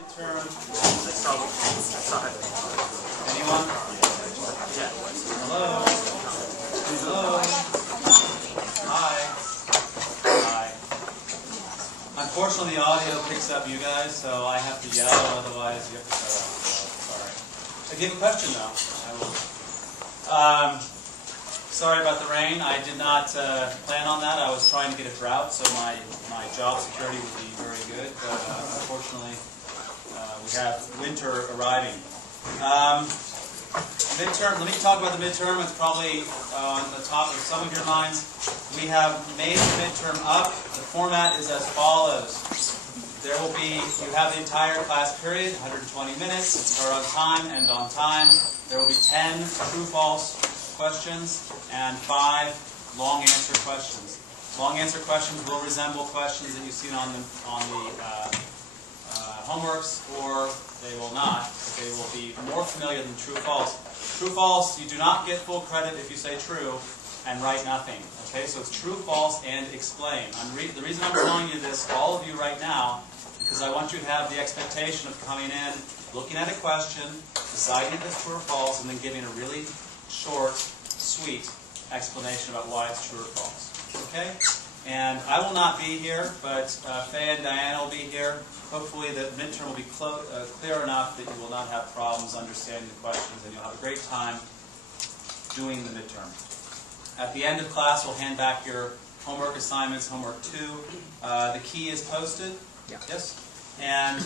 Midterm. Anyone? Yeah. Hello? Hello? Hi. Hi. Unfortunately, the audio picks up you guys, so I have to yell, otherwise you have to shut up. So, sorry. I gave a question, though. I will. Sorry about the rain. I did not plan on that. I was trying to get a drought, so my job security would be very good. But unfortunately, we have winter arriving. Midterm. Let me talk about the midterm. It's probably on the top of some of your minds. We have made the midterm up. The format is as follows. There will be, you have the entire class period, 120 minutes. Start on time, end on time. There will be 10 true-false questions and 5 long answer questions. Long answer questions will resemble questions that you've seen on the homeworks, or they will not. They will be more familiar than true-false. True-false, you do not get full credit if you say true and write nothing. Okay, so it's true, false, and explain. The reason I'm telling you this, all of you right now, because I want you to have the expectation of coming in, looking at a question, deciding if it's true or false, and then giving a really short, sweet explanation about why it's true or false. Okay? And I will not be here, but Faye and Diana will be here. Hopefully the midterm will be clear enough that you will not have problems understanding the questions, and you'll have a great time doing the midterm. At the end of class, we'll hand back your homework assignments, homework 2. The key is posted. Yeah. Yes? And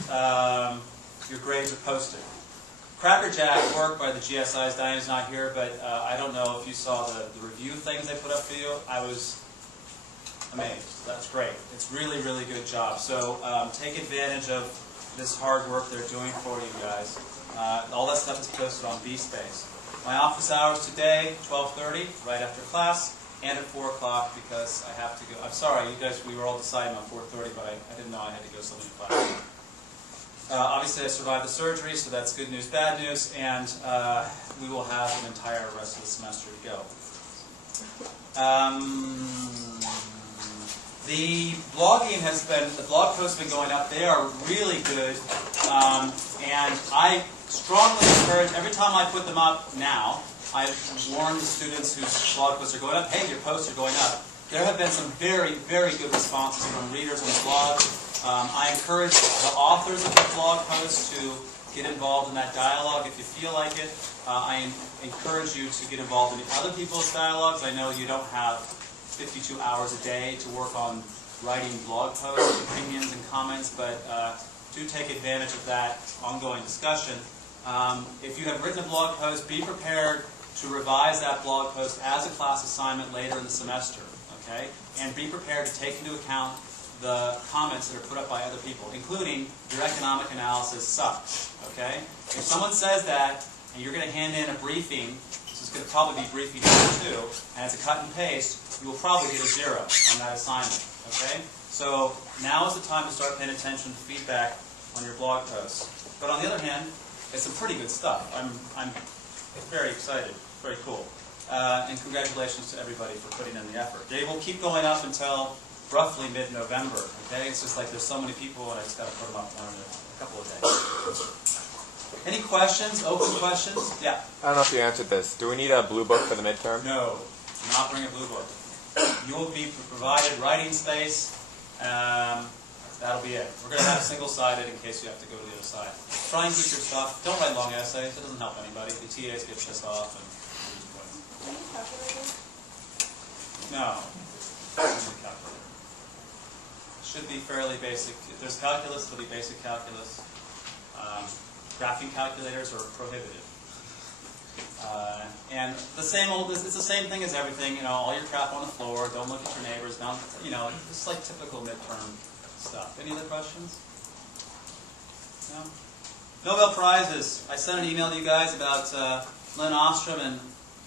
your grades are posted. Crackerjack work by the GSIs. Diana's not here, but I don't know if you saw the review things they put up for you. I was amazed. That's great. It's really, really good job. So take advantage of this hard work they're doing for you guys. All that stuff is posted on VSpace. My office hours today, 12:30, right after class, and at 4 o'clock because I have to go. I'm sorry, you guys, we were all deciding on 4:30, but I didn't know I had to go so many classes. Obviously, I survived the surgery, so that's good news, bad news, and we will have an entire rest of the semester to go. The blogging has been, the blog posts have been going up. They are really good, and I strongly encourage, every time I put them up now, I warn the students whose blog posts are going up, hey, your posts are going up. There have been some very, very good responses from readers on the blog. I encourage the authors of the blog posts to get involved in that dialogue if you feel like it. I encourage you to get involved in other people's dialogues. I know you don't have 52 hours a day to work on writing blog posts, opinions, and comments, but do take advantage of that ongoing discussion. If you have written a blog post, be prepared to revise that blog post as a class assignment later in the semester, okay? And be prepared to take into account the comments that are put up by other people, including your economic analysis sucks, okay? If someone says that, and you're going to hand in a briefing, this is going to probably be briefing number 2, and it's a cut and paste, you will probably get a 0 on that assignment, okay? So now is the time to start paying attention to feedback on your blog posts. But on the other hand, it's some pretty good stuff. I'm very excited. Very cool. And congratulations to everybody for putting in the effort. They will keep going up until roughly mid-November. Okay, it's just like there's so many people, and I just got to put them up in a couple of days. Any questions? Open questions? Yeah. I don't know if you answered this. Do we need a blue book for the midterm? No. Do not bring a blue book. You will be provided writing space. That'll be it. We're going to have single-sided in case you have to go to the other side. Try and keep your stuff. Don't write long essays. It doesn't help anybody. The TAs get pissed off. And no. Should be fairly basic. If there's calculus, it'll be basic calculus. Graphing calculators are prohibitive. And the same old, it's the same thing as everything, you know, all your crap on the floor, don't look at your neighbors, don't, you know, it's like typical midterm stuff. Any other questions? No? Nobel Prizes. I sent an email to you guys about Lynn Ostrom and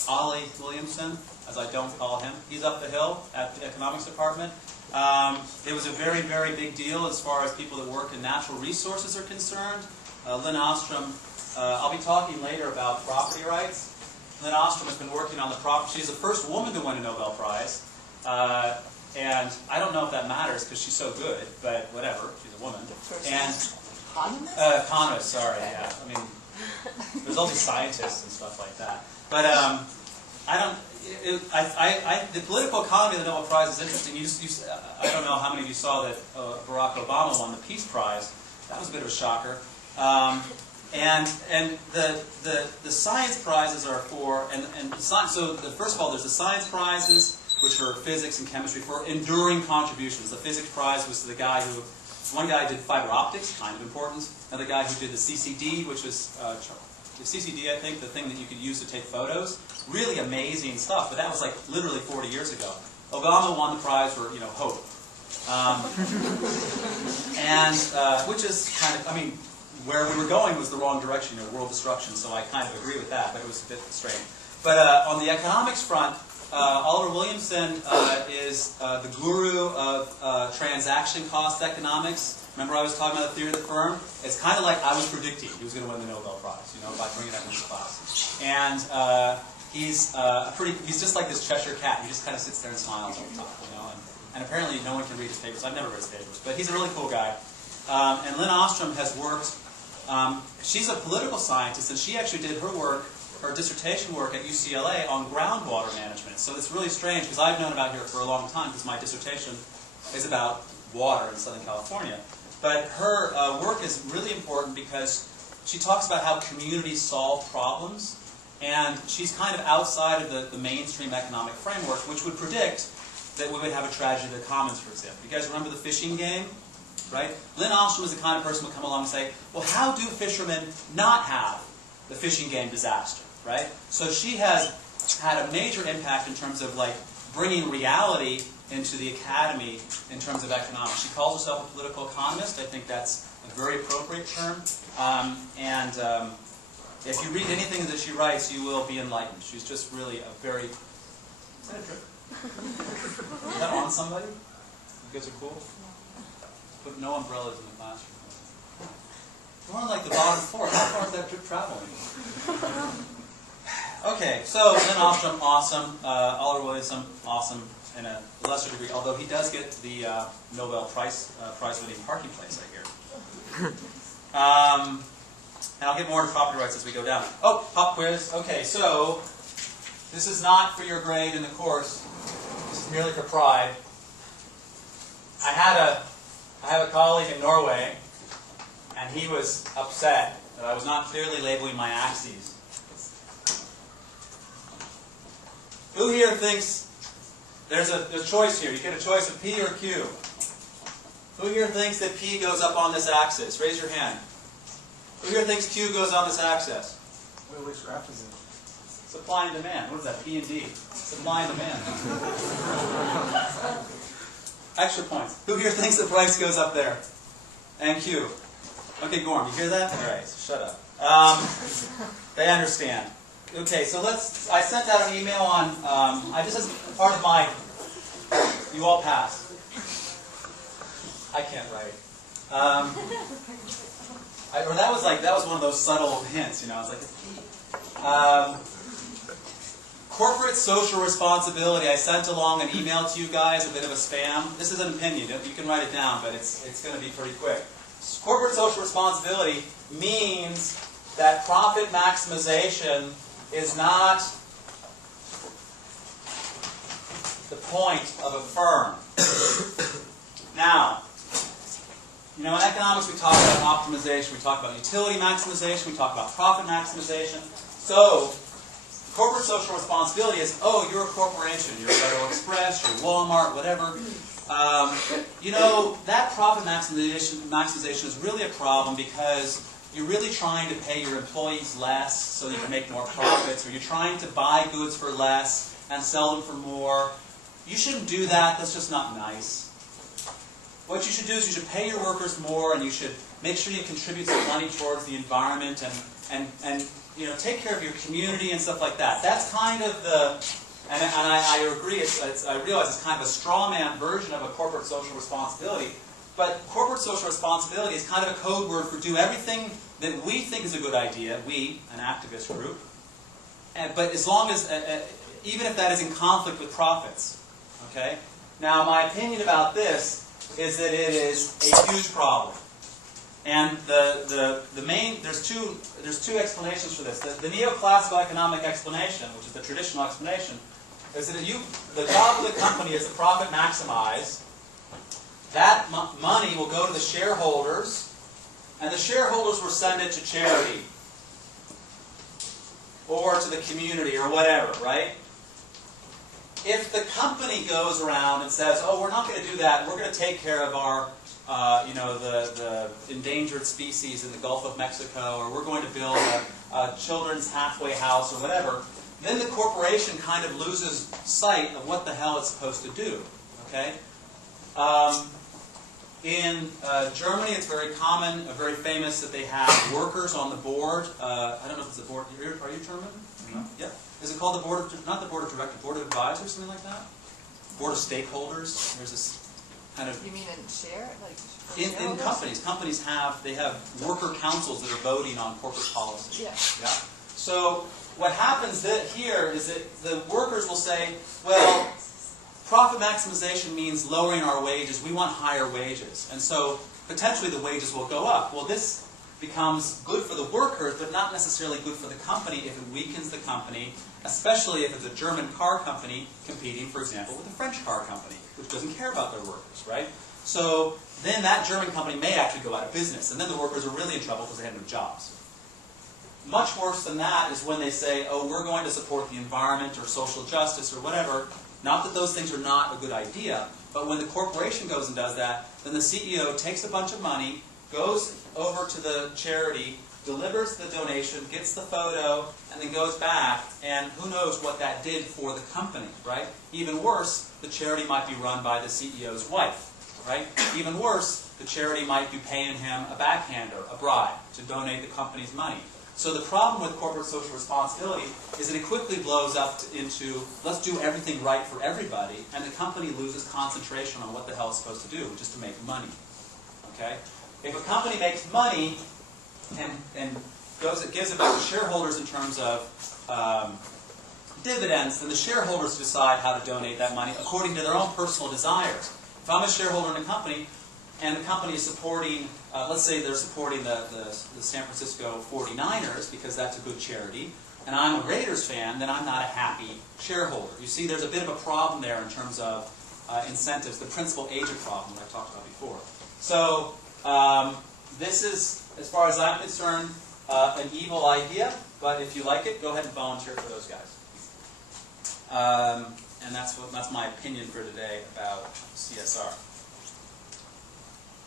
Ollie Williamson, as I don't call him. He's up the hill at the economics department. It was a very, very big deal as far as people that work in natural resources are concerned. Lynn Ostrom, I'll be talking later about property rights. Lynn Ostrom has been working on the property. She's the first woman to win a Nobel Prize. And I don't know if that matters because she's so good, but whatever. She's a woman. And Economists? Economists, sorry, yeah. I mean, there's all these scientists and stuff like that. But I don't. The political economy of the Nobel Prize is interesting. I don't know how many of you saw that Barack Obama won the Peace Prize. That was a bit of a shocker. And the science prizes are for so first of all, there's the science prizes, which are physics and chemistry for enduring contributions. The physics prize was to the guy who. One guy did fiber optics, kind of important. Another guy who did the CCD, which was the CCD, I think, the thing that you could use to take photos. Really amazing stuff, but that was like literally 40 years ago. Obama won the prize for, hope. Which is kind of, I mean, where we were going was the wrong direction, world destruction, so I kind of agree with that, but it was a bit strange. But on the economics front, Oliver Williamson is the guru of transaction cost economics. Remember I was talking about the theory of the firm? It's kind of like I was predicting he was going to win the Nobel Prize, by bringing that into class. And he's just like this Cheshire cat. He just kind of sits there and smiles all the time, and apparently no one can read his papers. I've never read his papers, but he's a really cool guy. And Lynn Ostrom has worked. She's a political scientist, and she actually did her dissertation work at UCLA on groundwater management. So it's really strange because I've known about here for a long time because my dissertation is about water in Southern California. But her work is really important because she talks about how communities solve problems, and she's kind of outside of the mainstream economic framework, which would predict that we would have a tragedy of the commons, for example. You guys remember the fishing game? Right? Lynn Ostrom is the kind of person who would come along and say, well, how do fishermen not have the fishing game disaster? Right? So she has had a major impact in terms of bringing reality into the academy in terms of economics. She calls herself a political economist. I think that's a very appropriate term. If you read anything that she writes, you will be enlightened. She's just really a very... Is that a drip? Is that on somebody? You guys are cool? Put no umbrellas in the classroom. We're on the bottom floor. How far is that drip traveling? Okay, so Lynn Ostrom, awesome. Oliver Williamson, awesome in a lesser degree, although he does get the Nobel Prize-winning parking place, I hear. And I'll get more into property rights as we go down. Oh, pop quiz. Okay, so this is not for your grade in the course. This is merely for pride. I have a colleague in Norway, and he was upset that I was not clearly labeling my axes. Who here thinks there's a choice here? You get a choice of P or Q. Who here thinks that P goes up on this axis? Raise your hand. Who here thinks Q goes on this axis? Which graph is it? Supply and demand. What is that? P and D. Supply and demand. Extra points. Who here thinks the price goes up there? And Q. Okay, Gorm, you hear that? All right, so shut up. They understand. Okay, so I sent out an email on, just as part of my, you all pass. I can't write. That was one of those subtle hints, I was like, corporate social responsibility. I sent along an email to you guys, a bit of a spam. This is an opinion. You can write it down, but it's going to be pretty quick. Corporate social responsibility means that profit maximization is not the point of a firm. Now, in economics we talk about optimization, we talk about utility maximization, we talk about profit maximization. So, corporate social responsibility is, you're a corporation, you're Federal Express, you're Walmart, whatever. That profit maximization is really a problem because you're really trying to pay your employees less so you can make more profits, or you're trying to buy goods for less and sell them for more. You shouldn't do that. That's just not nice. What you should do is you should pay your workers more, and you should make sure you contribute some money towards the environment and take care of your community and stuff like that. That's kind of and I agree. I realize it's kind of a straw man version of a corporate social responsibility. But corporate social responsibility is kind of a code word for do everything that we think is a good idea, we, an activist group, but as long as, even if that is in conflict with profits. Okay? Now, my opinion about this is that it is a huge problem. And the main, there's two explanations for this. The neoclassical economic explanation, which is the traditional explanation, is that the job of the company is to profit maximize. That money will go to the shareholders, and the shareholders will send it to charity or to the community or whatever, right? If the company goes around and says, "Oh, we're not going to do that. We're going to take care of our, the endangered species in the Gulf of Mexico, or we're going to build a children's halfway house or whatever," then the corporation kind of loses sight of what the hell it's supposed to do. Okay. In Germany, it's very common, very famous, that they have workers on the board. I don't know if it's the board. Are you German? No? Yeah. Is it called the board of, not the board of directors, board of advisors, something like that? Board of stakeholders. There's this kind of. You mean in share, like? In companies, they have worker councils that are voting on corporate policy. Yeah. Yeah. So what happens here is that the workers will say, well, profit maximization means lowering our wages. We want higher wages. And so potentially the wages will go up. Well, this becomes good for the workers, but not necessarily good for the company if it weakens the company, especially if it's a German car company competing, for example, with a French car company, which doesn't care about their workers, right? So then that German company may actually go out of business, and then the workers are really in trouble because they have no jobs. Much worse than that is when they say, oh, we're going to support the environment or social justice or whatever. Not that those things are not a good idea, but when the corporation goes and does that, then the CEO takes a bunch of money, goes over to the charity, delivers the donation, gets the photo, and then goes back, and who knows what that did for the company, right? Even worse, the charity might be run by the CEO's wife, right? Even worse, the charity might be paying him a backhander, a bribe, to donate the company's money. So the problem with corporate social responsibility is that it quickly blows up into, let's do everything right for everybody, and the company loses concentration on what the hell it's supposed to do, which is to make money. Okay? If a company makes money and gives it back to shareholders in terms of dividends, then the shareholders decide how to donate that money according to their own personal desires. If I'm a shareholder in a company, and the company is supporting, let's say they're supporting the San Francisco 49ers because that's a good charity, and I'm a Raiders fan, then I'm not a happy shareholder. You see, there's a bit of a problem there in terms of incentives, the principal agent problem that I talked about before. So this is, as far as I'm concerned, an evil idea, but if you like it, go ahead and volunteer for those guys. And that's my opinion for today about CSR.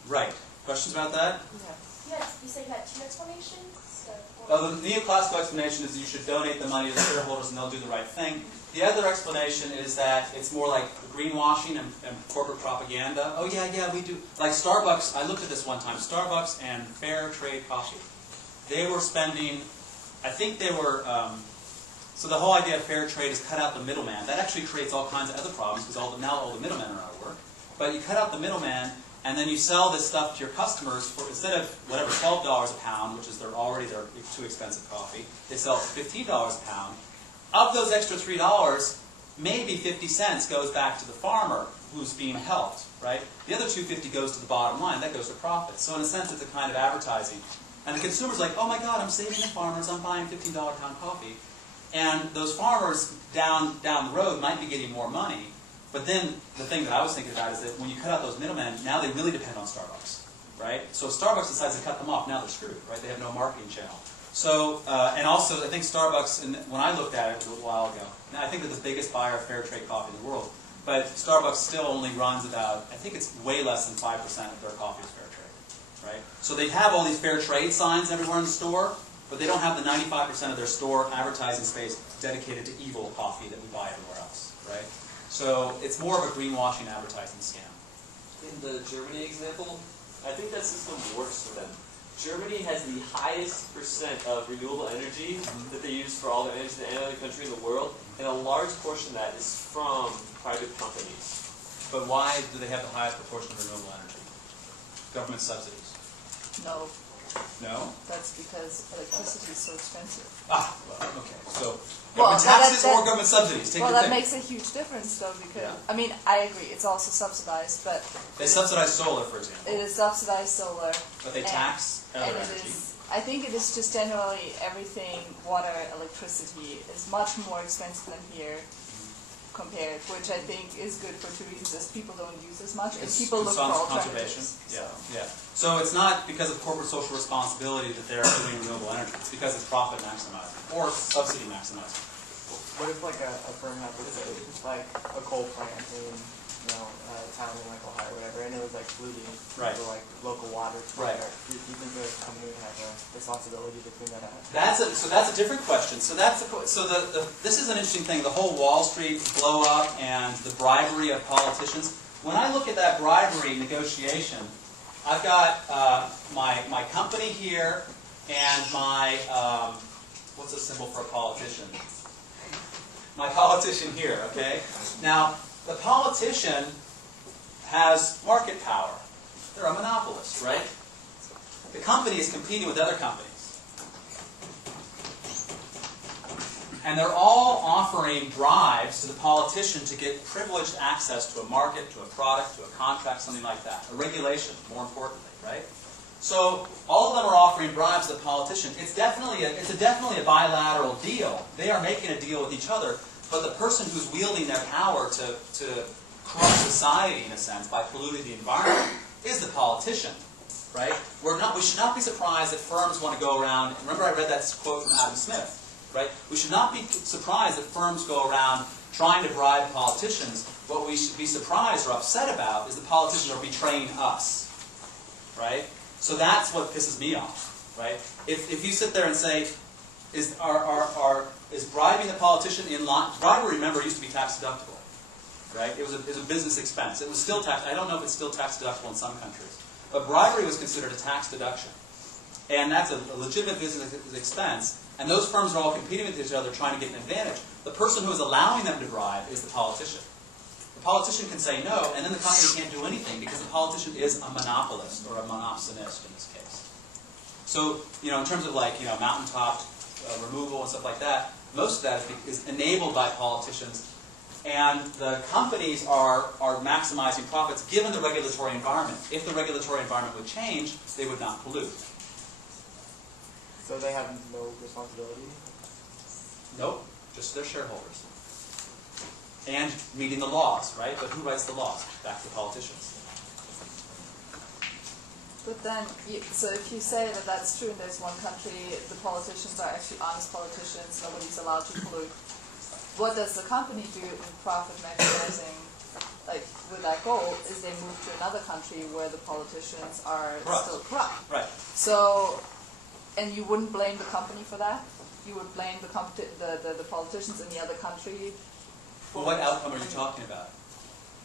Right. Questions about that? Yes. You said you had two explanations? Well, the neoclassical explanation is you should donate the money to the shareholders and they'll do the right thing. The other explanation is that it's more like greenwashing and corporate propaganda. Oh, yeah, we do. Like Starbucks, I looked at this one time. Starbucks and Fair Trade Coffee. They were spending, I think they were, so the whole idea of fair trade is cut out the middleman. That actually creates all kinds of other problems because now all the middlemen are out of work. But you cut out the middleman, and then you sell this stuff to your customers for, instead of whatever, $12 a pound, which is their too expensive coffee, they sell it for $15 a pound. Of those extra $3, maybe 50 cents goes back to the farmer who's being helped, right? The other $2.50 goes to the bottom line. That goes to profit. So in a sense, it's a kind of advertising. And the consumer's like, oh my God, I'm saving the farmers. I'm buying $15 a pound coffee. And those farmers down the road might be getting more money. But then the thing that I was thinking about is that when you cut out those middlemen, now they really depend on Starbucks, right? So if Starbucks decides to cut them off, now they're screwed, right? They have no marketing channel. So, and also I think Starbucks, and when I looked at it a little while ago, now I think they're the biggest buyer of fair trade coffee in the world, but Starbucks still only runs about, I think it's way less than 5% of their coffee is fair trade, right? So they have all these fair trade signs everywhere in the store, but they don't have the 95% of their store advertising space dedicated to evil coffee that we buy everywhere else, right? So it's more of a greenwashing advertising scam. In the Germany example, I think that system works for them. Germany has the highest percent of renewable energy that they use for all their energy than any other country in the world, and a large portion of that is from private companies. But why do they have the highest proportion of renewable energy? Government subsidies. No. No? That's because electricity is so expensive. Ah, well, okay. So, Well, government taxes that- or government subsidies? Take Well, your that pick. makes a huge difference, though, because Yeah. I mean, I agree, it's also subsidized, but They subsidize solar, for example, it is subsidized solar. but they and- tax other And it energy. is, I think it is just generally everything, water, electricity, is much more expensive than here compared, which I think is good for two reasons, is people don't use as much, and It's people look for conservation. alternatives. Yeah, So. yeah. So it's not because of corporate social responsibility that they're doing renewable energy. It's because it's profit maximizing or subsidy maximizing. What if like a firm had like a coal plant in a town in like Ohio or whatever, and it was like polluting Right. for like local water? Right. Do you think the company would have a responsibility to clean that out? That's a different question. So this is an interesting thing. The whole Wall Street blow up and the bribery of politicians. When I look at that bribery negotiation, I've got my company here and my what's a symbol for a politician? My politician here. Okay. Now the politician has market power. They're a monopolist, right? The company is competing with other companies. And they're all offering bribes to the politician to get privileged access to a market, to a product, to a contract, something like that. A regulation, more importantly, right? So all of them are offering bribes to the politician. It's definitely a bilateral deal. They are making a deal with each other, but the person who's wielding their power to corrupt society, in a sense, by polluting the environment, is the politician. Right? We should not be surprised that firms want to go around. Remember, I read that quote from Adam Smith. Right? We should not be surprised that firms go around trying to bribe politicians. What we should be surprised or upset about is the politicians are betraying us. Right? So that's what pisses me off. Right? If you sit there and say, is bribing the politician in line? Bribery, remember, used to be tax deductible. Right? It was a business expense. It was still tax. I don't know if it's still tax deductible in some countries. But bribery was considered a tax deduction. And that's a legitimate business expense. And those firms are all competing with each other trying to get an advantage. The person who is allowing them to bribe is the politician. The politician can say no, and then the company can't do anything because the politician is a monopolist or a monopsonist in this case. So, in terms of mountaintop removal and stuff like that, most of that is enabled by politicians. And the companies are maximizing profits given the regulatory environment. If the regulatory environment would change, they would not pollute. So they have no responsibility? Nope, just their shareholders. And meeting the laws, right? But who writes the laws? Back to the politicians. But then, so if you say that that's true and there's one country, the politicians are actually honest politicians, nobody's allowed to pollute. What does the company do in profit maximizing, with that goal, is they move to another country where the politicians are Corrupt. still corrupt. Right. So, and you wouldn't blame the company for that? You would blame the politicians in the other country? Well, what outcome are you talking about?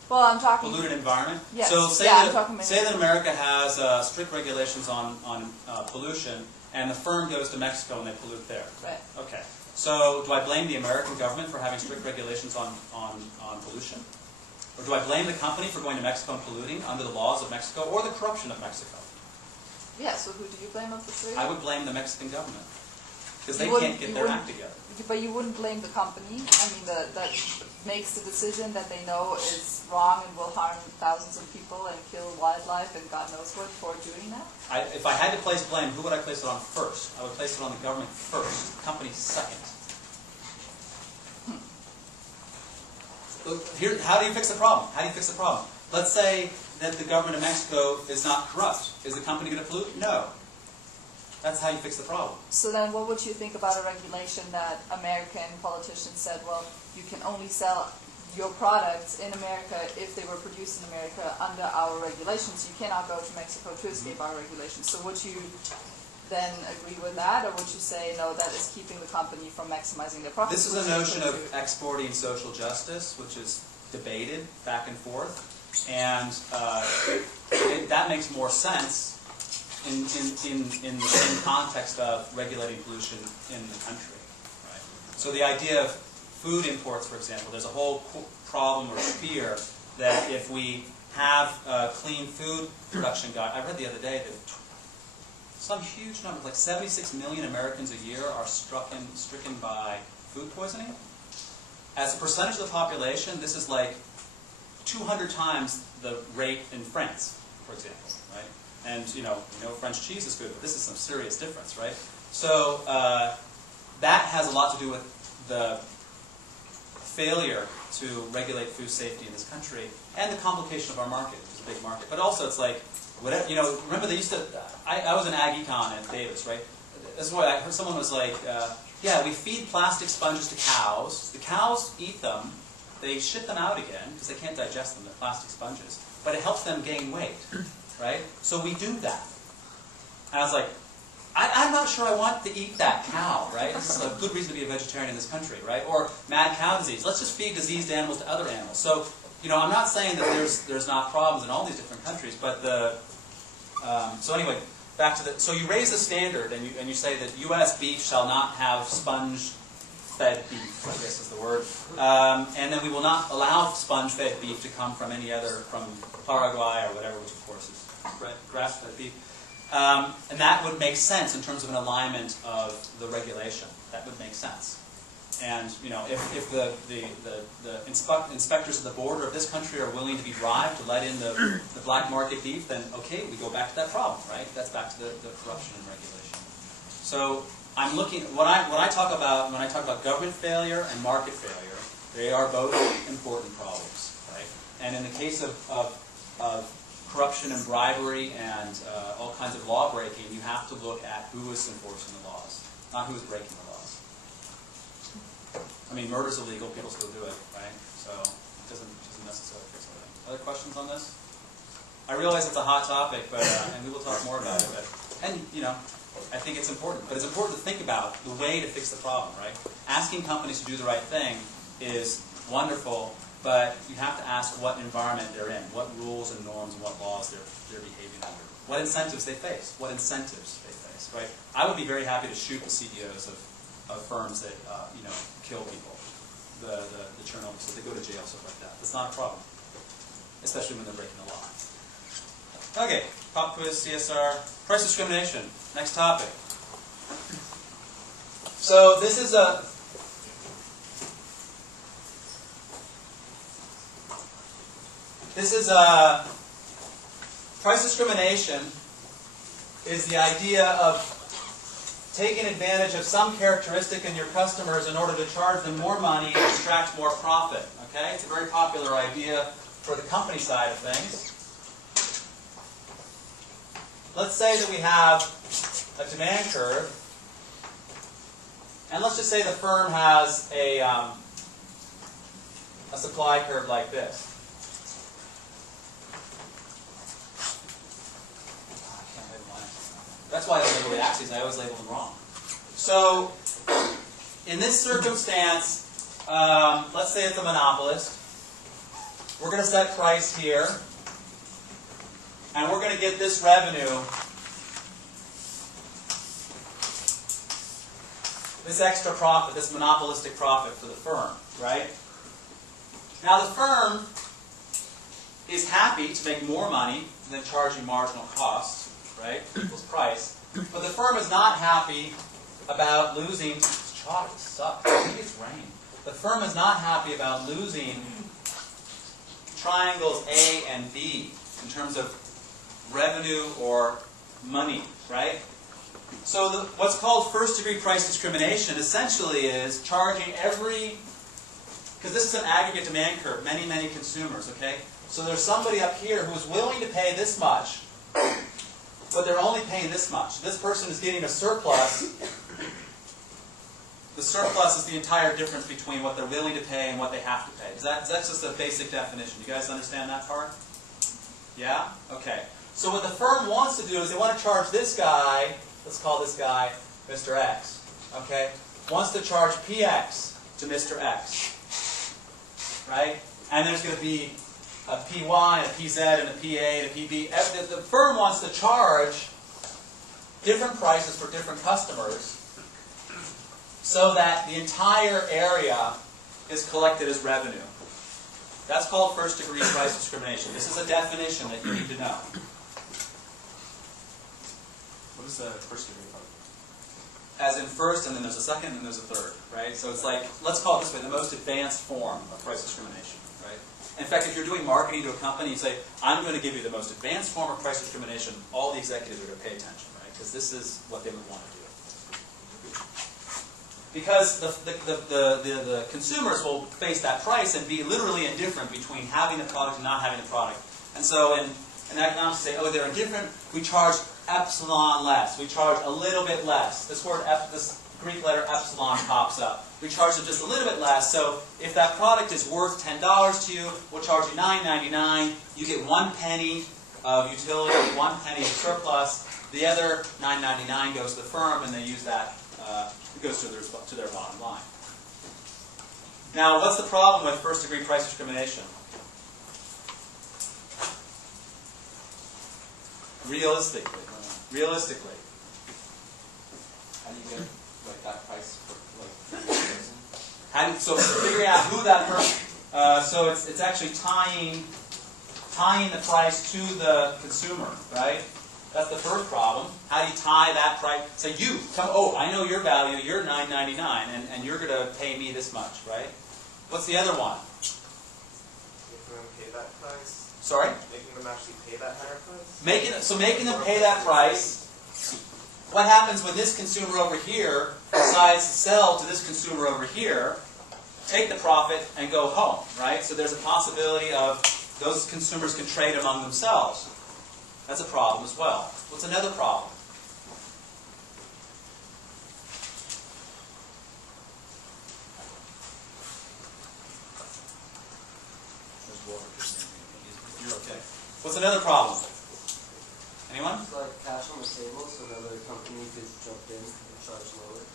Well, I'm talking... Polluted environment? Yes. So say, I'm talking say that America has strict regulations on pollution, and the firm goes to Mexico and they pollute there. Right. Okay. So do I blame the American government for having strict regulations on pollution? Or do I blame the company for going to Mexico and polluting under the laws of Mexico or the corruption of Mexico? Yeah, so who do you blame of the three? I would blame the Mexican government. Because they You wouldn't- can't get you their wouldn't- act together. But you wouldn't blame the company? I mean, that makes the decision that they know is wrong and will harm thousands of people and kill wildlife and God knows what for doing that? If I had to place blame, who would I place it on first? I would place it on the government first, the company second. Look, here, how do you fix the problem? How do you fix the problem? Let's say that the government of Mexico is not corrupt. Is the company going to pollute? No. That's how you fix the problem. So then what would you think about a regulation that American politicians said, well, you can only sell your products in America if they were produced in America under our regulations. You cannot go to Mexico to escape our regulations. So would you then agree with that, or would you say, no, that is keeping the company from maximizing their profits? This is a notion of exporting social justice, which is debated back and forth. And that makes more sense in the same context of regulating pollution in the country. Right? So the idea of food imports, for example, there's a whole problem or fear that if we have clean food production, I read the other day that some huge number, like 76 million Americans a year are stricken by food poisoning. As a percentage of the population, this is like 200 times the rate in France, for example, right? And you know French cheese is good, but this is some serious difference, right? So that has a lot to do with the failure to regulate food safety in this country and the complication of our market, which is a big market. But also, it's like, whatever, you know, remember they used to, I was an ag econ at Davis, right? That's why I heard someone was like, yeah, we feed plastic sponges to cows. The cows eat them. They shit them out again because they can't digest them, the plastic sponges. But it helps them gain weight, right? So we do that. And I was like, I'm not sure I want to eat that cow, right? This is a good reason to be a vegetarian in this country, right? Or mad cow disease. Let's just feed diseased animals to other animals. So, you know, I'm not saying that there's not problems in all these different countries, but so anyway, back to the, so you raise the standard and you say that U.S. beef shall not have sponge-fed beef, I guess is the word, and then we will not allow sponge-fed beef to come from any other, from Paraguay or whatever, which of course is grass-fed beef. And that would make sense in terms of an alignment of the regulation. That would make sense. And you know, if the inspectors at the border of this country are willing to be bribed to let in the black market beef, then okay, we go back to that problem, right? That's back to the corruption and regulation. So I'm looking when I talk about government failure and market failure, they are both important problems, right? And in the case of corruption and bribery and all kinds of law breaking, you have to look at who is enforcing the laws, not who is breaking the laws. I mean, murder's illegal, people still do it, right? So it doesn't necessarily fix everything. Other questions on this? I realize it's a hot topic, but and we will talk more about it. But, and you know, I think it's important. But it's important to think about the way to fix the problem, right? Asking companies to do the right thing is wonderful, but you have to ask what environment they're in, what rules and norms and what laws they're behaving under, what incentives they face, right? I would be very happy to shoot the CEOs of firms that you know, kill people, the Chernobyl, so they go to jail, stuff like that. That's not a problem, especially when they're breaking the law. Okay, pop quiz, CSR, price discrimination. Next topic. So this is price discrimination is the idea of taking advantage of some characteristic in your customers in order to charge them more money and extract more profit. Okay? It's a very popular idea for the company side of things. Let's say that we have a demand curve, and let's just say the firm has a supply curve like this. That's why I label the axes. I always label them wrong. So, in this circumstance, let's say it's a monopolist. We're going to set price here, and we're going to get this revenue, this extra profit, this monopolistic profit for the firm, right? Now, the firm is happy to make more money than charging marginal costs, right, equals price. But the firm is not happy about losing, this chocolate sucks, maybe it's rain. The firm is not happy about losing triangles A and B in terms of revenue or money, right? So what's called first degree price discrimination essentially is charging every, because this is an aggregate demand curve, many, many consumers, okay? So there's somebody up here who is willing to pay this much, but they're only paying this much. This person is getting a surplus. The surplus is the entire difference between what they're willing to pay and what they have to pay. That's just a basic definition. You guys understand that part? Yeah? Okay. So what the firm wants to do is they want to charge this guy, let's call this guy Mr. X, okay? Wants to charge PX to Mr. X, right? And there's going to be a PY, and a PZ, and a PA, and a PB. The firm wants to charge different prices for different customers so that the entire area is collected as revenue. That's called first degree price discrimination. This is a definition that you need to know. What is the first degree part? As in first, and then there's a second, and then there's a third, right? So it's like, let's call it this way, the most advanced form of price discrimination, right? In fact, if you're doing marketing to a company, you say, I'm going to give you the most advanced form of price discrimination, all the executives are going to pay attention, right? Because this is what they would want to do. Because the consumers will face that price and be literally indifferent between having the product and not having the product. And so in economics, say, oh, they're indifferent, we charge epsilon less. We charge a little bit less. This word, this Greek letter epsilon pops up. We charge them just a little bit less. So if that product is worth $10 to you, we'll charge you $9.99. You get 1 penny of utility, 1 penny of surplus. The other $9.99 goes to the firm, and they use that. It goes to their bottom line. Now, what's the problem with first-degree price discrimination? Realistically, How do you get like that price for like person? so figuring out who that person. So it's actually tying the price to the consumer, right? That's the first problem. How do you tie that price? So you come. Oh, I know your value. You're $9.99, and you're going to pay me this much, right? What's the other one? Making them pay that price. Sorry. Making them actually pay that higher price. Making them pay that price. What happens when this consumer over here decides to sell to this consumer over here? Take the profit and go home, right? So there's a possibility of those consumers can trade among themselves. That's a problem as well. What's another problem? There's water. You're okay. What's another problem? Anyone? It's like cash on the table, so another company could jump in and charge lower.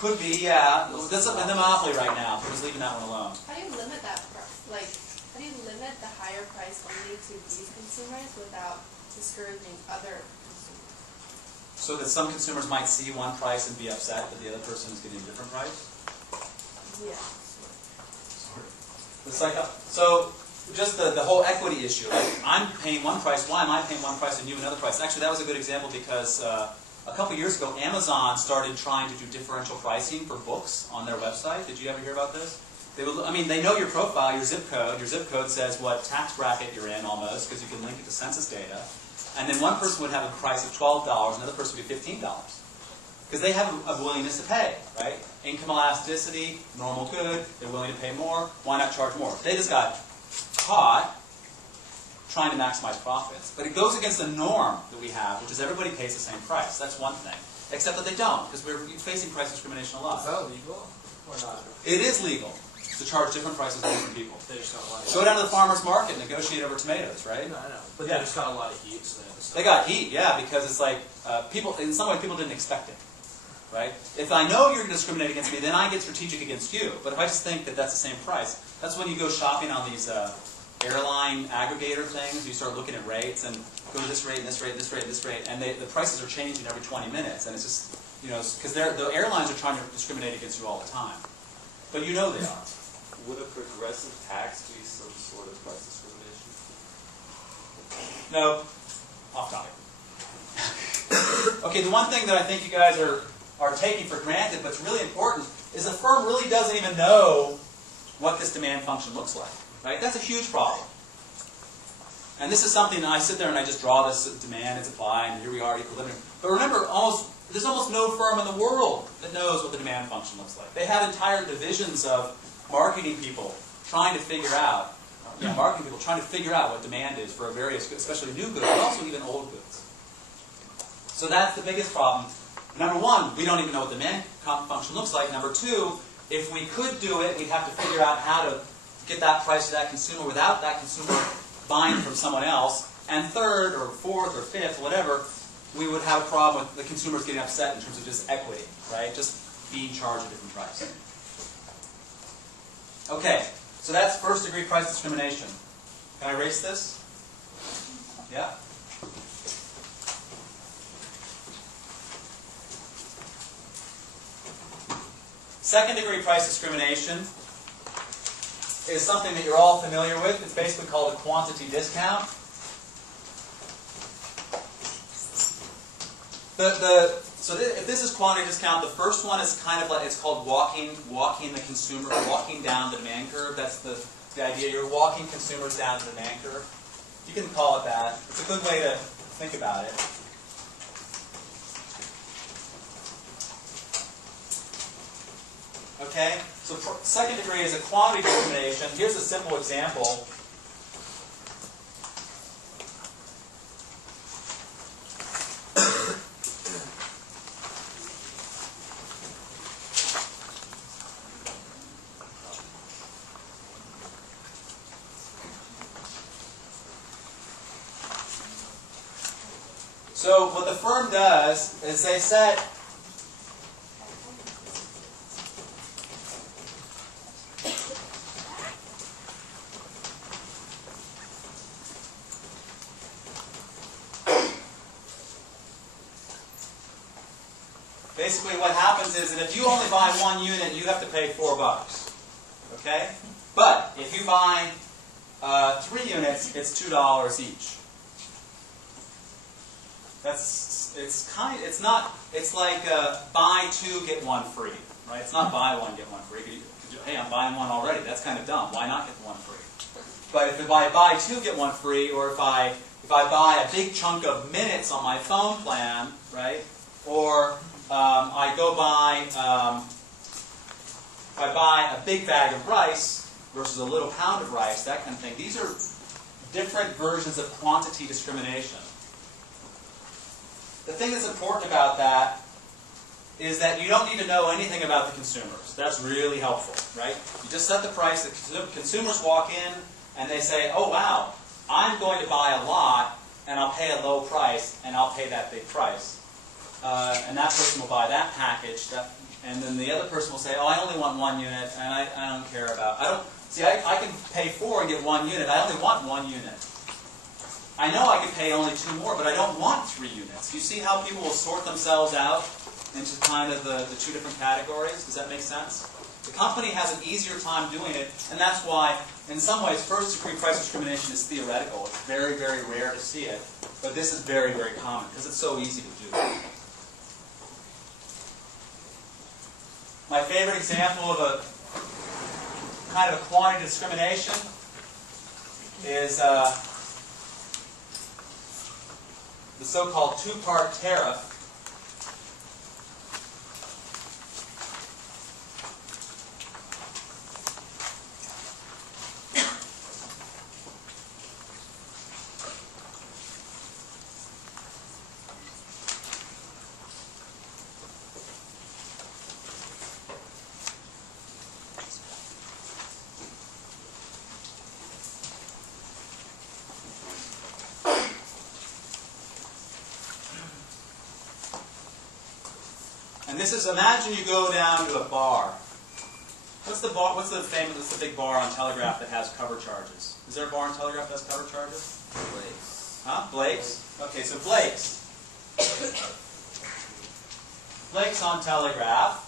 Could be, yeah. That's a monopoly right now. We're just leaving that one alone. How do you limit that like, how do you limit the higher price only to these consumers without discouraging other consumers? So that some consumers might see one price and be upset that the other person is getting a different price? Yeah. It's like so just the whole equity issue. Like, I'm paying one price. Why am I paying one price and you another price? Actually, that was a good example because a couple years ago, Amazon started trying to do differential pricing for books on their website. Did you ever hear about this? They know your profile, your zip code. Your zip code says what tax bracket you're in almost, because you can link it to census data. And then one person would have a price of $12, another person would be $15. Because they have a willingness to pay, right? Income elasticity, normal good, they're willing to pay more, why not charge more? They just got caught trying to maximize profits. But it goes against the norm that we have, which is everybody pays the same price. That's one thing. Except that they don't, because we're facing price discrimination a lot. Is that legal or not? It is legal to charge different prices to different people. They just got a lot of Go down to the farmer's market and negotiate over tomatoes, right? I know. But Yeah. they just got a lot of heat, so they have to stop. They got heat, yeah, because it's like people. In some way, people didn't expect it, right? If I know you're going to discriminate against me, then I get strategic against you. But if I just think that that's the same price, that's when you go shopping on these airline aggregator things. You start looking at rates and go to this rate, and this rate, this rate, this rate, and the prices are changing every 20 minutes, and it's just because the airlines are trying to discriminate against you all the time, but you know they are. Would a progressive tax be some sort of price discrimination? No, off topic. Okay, the one thing that I think you guys are taking for granted, but it's really important, is the firm really doesn't even know what this demand function looks like. Right? That's a huge problem. And this is something that I sit there and I just draw this demand and supply, and here we are, equilibrium. But remember, there's almost no firm in the world that knows what the demand function looks like. They have entire divisions of marketing people trying to figure out, what demand is for various goods, especially new goods, but also even old goods. So that's the biggest problem. Number one, we don't even know what the demand function looks like. Number two, if we could do it, we'd have to figure out how to get that price to that consumer without that consumer buying from someone else. And third, or fourth, or fifth, whatever, we would have a problem with the consumers getting upset in terms of just equity, right? Just being charged a different price. Okay, so that's first-degree price discrimination. Can I erase this? Yeah? Second-degree price discrimination is something that you're all familiar with. It's basically called a quantity discount. If this is quantity discount, the first one is kind of like, it's called walking the consumer, walking down the demand curve. That's the idea. You're walking consumers down the demand curve. You can call it that. It's a good way to think about it. Okay? So second degree is a quantity discrimination. Here's a simple example. So what the firm does is they set basically what happens is that if you only buy one unit, you have to pay $4. Okay? But if you buy 3 units, it's $2 each. It's like buy 2, get 1 free, right? It's not buy 1, get 1 free. Hey, I'm buying 1 already. That's kind of dumb. Why not get 1 free? But if I buy 2, get 1 free, or if I buy a big chunk of minutes on my phone plan, right? Or I go buy, if I buy a big bag of rice versus a little pound of rice, that kind of thing. These are different versions of quantity discrimination. The thing that's important about that is that you don't need to know anything about the consumers. That's really helpful, right? You just set the price. The consumers walk in and they say, oh wow, I'm going to buy a lot and I'll pay a low price and I'll pay that big price. And that person will buy that package, and then the other person will say, oh, I only want 1 unit and I don't care about, I can pay 4 and get 1 unit. I only want 1 unit. I know I could pay only 2 more, but I don't want 3 units. You see how people will sort themselves out into kind of the 2 different categories? Does that make sense? The company has an easier time doing it, and that's why, in some ways, first-degree price discrimination is theoretical. It's very, very rare to see it, but this is very, very common because it's so easy to do. My favorite example of a kind of a quantity discrimination is the so-called 2-part tariff. And this is, imagine you go down to a bar. What's the big bar on Telegraph that has cover charges? Is there a bar on Telegraph that has cover charges? Blake's. Huh? Blake's? Okay, so Blake's. Blake's on Telegraph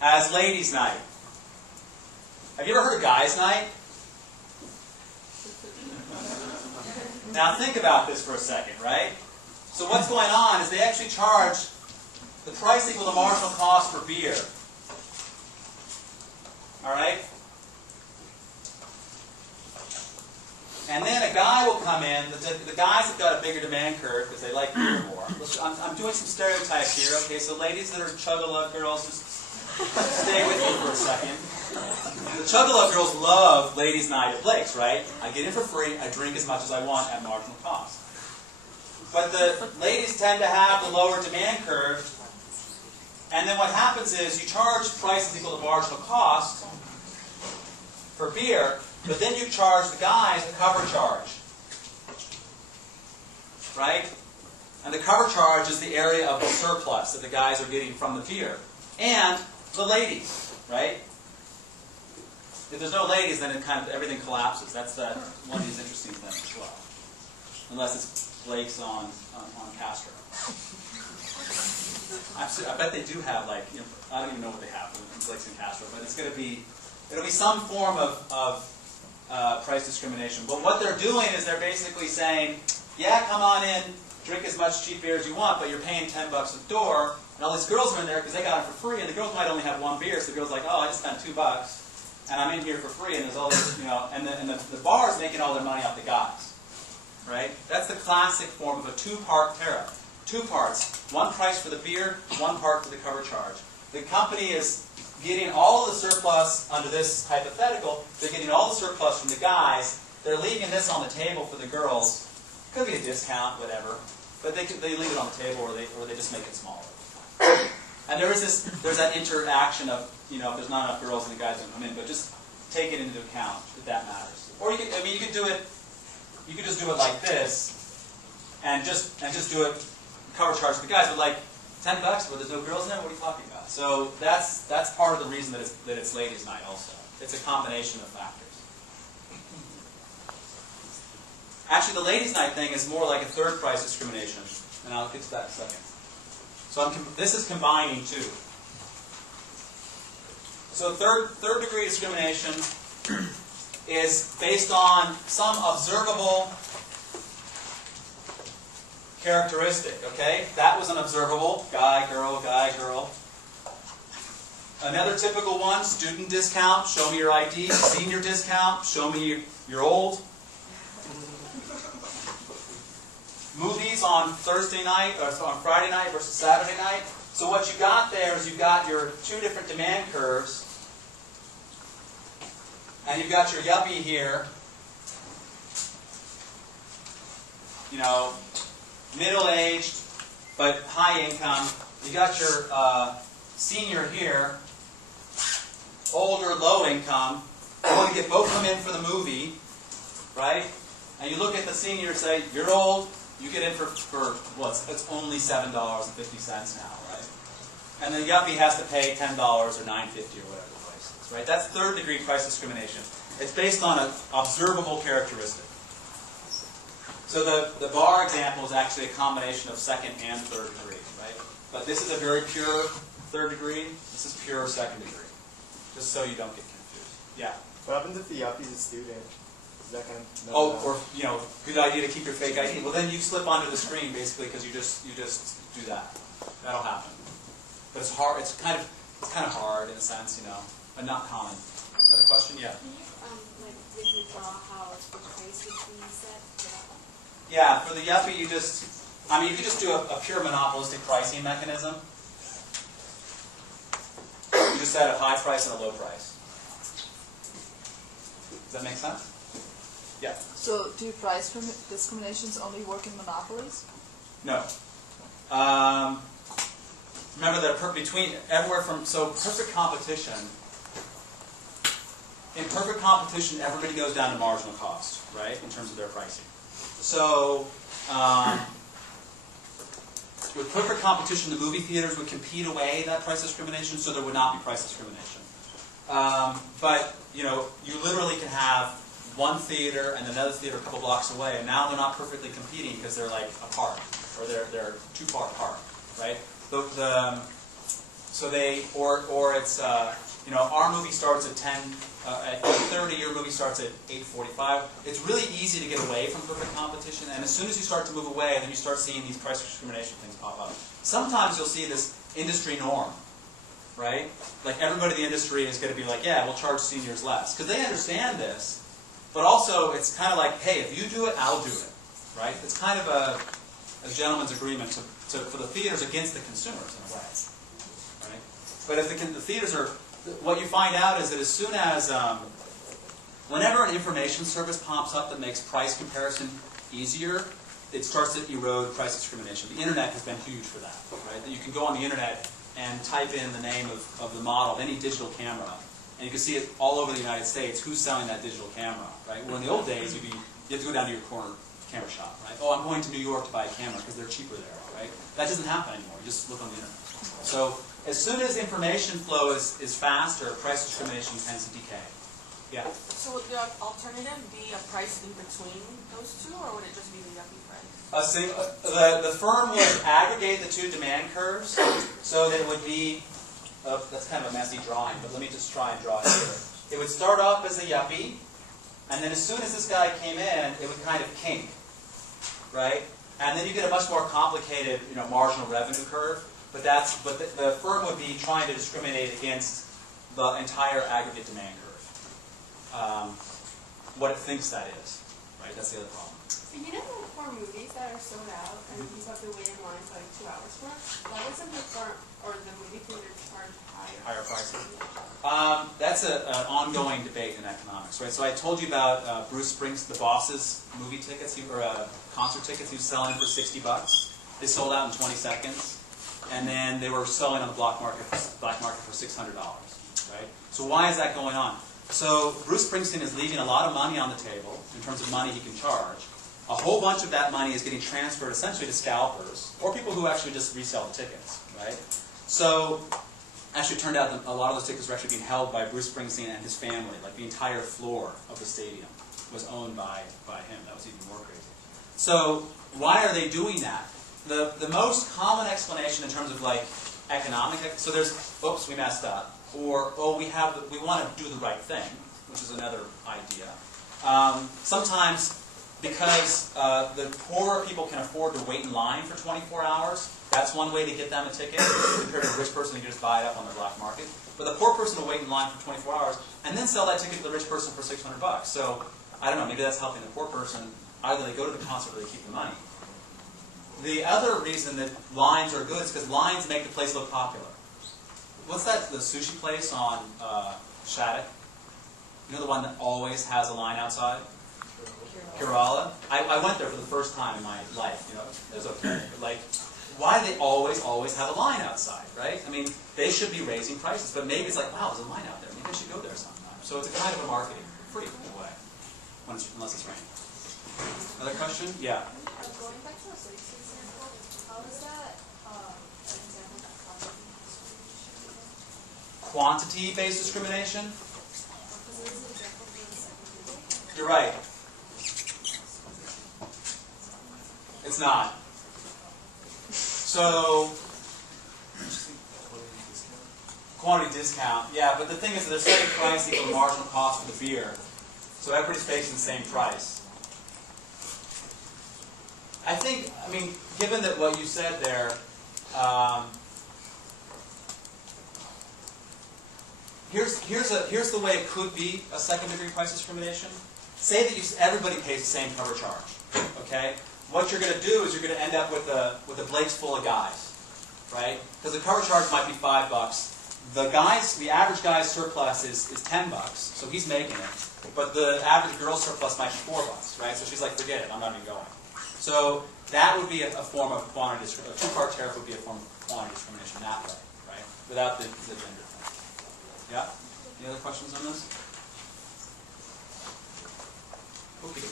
has ladies' night. Have you ever heard of guys' night? Now think about this for a second, right? So what's going on is they actually charge the price equal to marginal cost for beer. Alright? And then a guy will come in, the guys have got a bigger demand curve because they like beer more. I'm doing some stereotypes here, okay, so ladies that are chug-a-lug girls, just stay with me for a second. The chug-a-lug girls love ladies' night at Blake's, right? I get in for free, I drink as much as I want at marginal cost. But the ladies tend to have the lower demand curve, and then what happens is you charge prices equal to marginal cost for beer, but then you charge the guys the cover charge. Right? And the cover charge is the area of the surplus that the guys are getting from the beer. And the ladies, right? If there's no ladies, then everything collapses. That's one of these interesting things as well. Unless it's Blake's on Castro. I bet they do have, like, I don't even know what they have in Blake's and Castro, but it'll be some form of price discrimination. But what they're doing is they're basically saying, yeah, come on in, drink as much cheap beer as you want, but you're paying $10 at the door, and all these girls are in there because they got it for free, and the girls might only have one beer, so the girl's like, oh, I just spent $2, and I'm in here for free, and there's all this, and the bar is making all their money off the guys, right? That's the classic form of a two-part tariff. 2 parts, 1 price for the beer, 1 part for the cover charge. The company is getting all of the surplus under this hypothetical. They're getting all the surplus from the guys. They're leaving this on the table for the girls. Could be a discount, whatever, but they leave it on the table, or they just make it smaller. And there's that interaction of, if there's not enough girls and the guys don't come in, but just take it into account if that matters. Or you could do it. You could just do it like this, and just do it cover charge for the guys, but like $10 where there's no girls in there. What are you talking about? So that's part of the reason that it's ladies' night. Also, it's a combination of factors. Actually, the ladies' night thing is more like a third price discrimination, and I'll get to that in a second. So this is combining two. So third degree discrimination is based on some observable characteristic. Okay, that was an observable guy, girl. Another typical one: student discount. Show me your ID. Senior discount. Show me you're old. Movies on Thursday night, or on Friday night versus Saturday night. So what you got there is you've got your 2 different demand curves, and you've got your yuppie here, middle-aged but high income. You got your senior here, older, low income. You want to get both of them in for the movie, right? And you look at the senior and say, you're old. You get in for it's only $7.50 now, right? And the yuppie has to pay $10 or $9.50 or whatever the price is, right? That's third degree price discrimination. It's based on an observable characteristic. So the bar example is actually a combination of second and third degree, right? But this is a very pure third degree. This is pure second degree. Just so you don't get confused. Yeah. What happens if the yuppie's a student? Is that kind of or good idea to keep your fake ID. Well, then you slip onto the screen basically because you just do that. That'll happen. But it's hard. It's kind of hard in a sense, but not common. Other question? Yeah. Can you withdraw how the price would be set? Yeah, for the yuppie, you could just do a pure monopolistic pricing mechanism. You just set a high price and a low price. Does that make sense? Yeah. So do price discriminations only work in monopolies? No. Remember that between everywhere from perfect competition. In perfect competition, everybody goes down to marginal cost, right, in terms of their pricing. So with perfect competition, the movie theaters would compete away that price discrimination, so there would not be price discrimination. But you literally can have one theater and another theater a couple blocks away, and now they're not perfectly competing because they're like apart, or they're too far apart, right? It's our movie starts at 8:30, your movie starts at 8:45. It's really easy to get away from perfect competition, and as soon as you start to move away, then you start seeing these price discrimination things pop up. Sometimes you'll see this industry norm, right? Like everybody in the industry is going to be like, yeah, we'll charge seniors less, because they understand this. But also, it's kind of like, hey, if you do it, I'll do it, right? It's kind of a gentleman's agreement for the theaters against the consumers in a way, right? But if the theaters are, what you find out is that as soon as, whenever an information service pops up that makes price comparison easier, it starts to erode price discrimination. The internet has been huge for that, right? That you can go on the internet and type in the name of the model of any digital camera, and you can see it all over the United States, who's selling that digital camera, right? Well, in the old days, you have to go down to your corner camera shop, right? Oh, I'm going to New York to buy a camera because they're cheaper there, right? That doesn't happen anymore. You just look on the internet. So as soon as information flow is faster, price discrimination tends to decay. Yeah? So would the alternative be a price in between those two, or would it just be the yuppie price? The firm would aggregate the two demand curves so that it would be, that's kind of a messy drawing, but let me just try and draw it here. It would start off as a yuppie, and then as soon as this guy came in, it would kind of kink, right? And then you get a much more complicated, marginal revenue curve. But the firm would be trying to discriminate against the entire aggregate demand curve. What it thinks that is, right? That's the other problem. For movies that are sold out and people have to wait in line for like 2 hours for, why doesn't the firm or the movie theater charge higher Prices? That's an ongoing debate in economics, right? So I told you about Bruce Springsteen, the Boss's movie tickets, or concert tickets. He was selling for $60. They sold out in 20 seconds, and then they were selling on the black market for $600, right? So why is that going on? So Bruce Springsteen is leaving a lot of money on the table in terms of money he can charge. A whole bunch of that money is getting transferred essentially to scalpers or people who actually just resell the tickets, right? So actually it turned out that a lot of those tickets were actually being held by Bruce Springsteen and his family. Like the entire floor of the stadium was owned by him. That was even more crazy. So why are they doing that? The most common explanation in terms of like economic, so there's, oops, we messed up, or we want to do the right thing, which is another idea. Sometimes because the poorer people can afford to wait in line for 24 hours, that's one way to get them a ticket compared to a rich person who can just buy it up on the black market. But the poor person will wait in line for 24 hours and then sell that ticket to the rich person for $600. So I don't know, maybe that's helping the poor person. Either they go to the concert or they keep the money. The other reason that lines are good is because lines make the place look popular. What's that, the sushi place on Shattuck? You know the one that always has a line outside? Kerala. I went there for the first time in my life. It was okay. But why do they always have a line outside, right? I mean, they should be raising prices, but maybe it's like, wow, there's a line out there. Maybe I should go there sometime. So it's a kind of a marketing, pretty cool way, unless it's raining. Another question? Yeah. Going back to the Swedish example, how is that an example of Quantity-based discrimination? Because it is an example for the second group. You're right. It's not. So, quantity discount. Yeah, but the thing is that they're setting price equal to marginal cost for the beer. So everybody's facing the same price. I mean, given that what you said there, here's the way it could be a second-degree price discrimination. Say that everybody pays the same cover charge. Okay. What you're going to do is you're going to end up with a Blake's full of guys, right? Because the cover charge might be $5. The average guy's surplus is $10, so he's making it. But the average girl's surplus might be $4, right? So she's like, forget it, I'm not even going. So that would be a form of quantity discrimination. A two-part tariff would be a form of quantity discrimination that way, right? Without the gender thing. Yeah? Any other questions on this? Okay.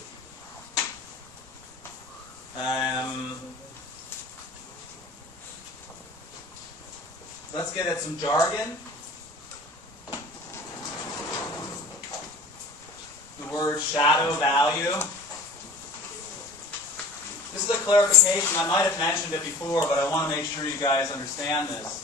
Let's get at some jargon. The word shadow value. This is a clarification. I might have mentioned it before, but I want to make sure you guys understand this.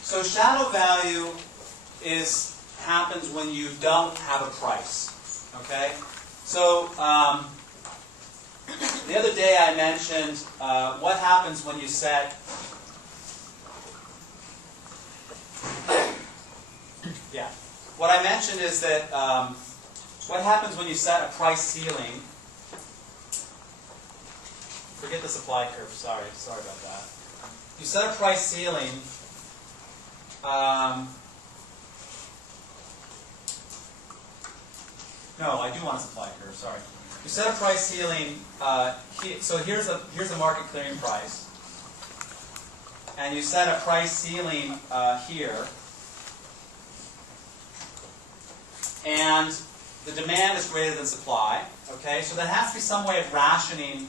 So shadow value happens when you don't have a price. Okay? So the other day I mentioned what happens when you set what I mentioned is that what happens when you set a price ceiling. Forget the supply curve, sorry about that. You set a price ceiling. No, I do want a supply curve, sorry. You set a price ceiling, so here's a market clearing price. and you set a price ceiling here, and the demand is greater than supply, okay? So there has to be some way of rationing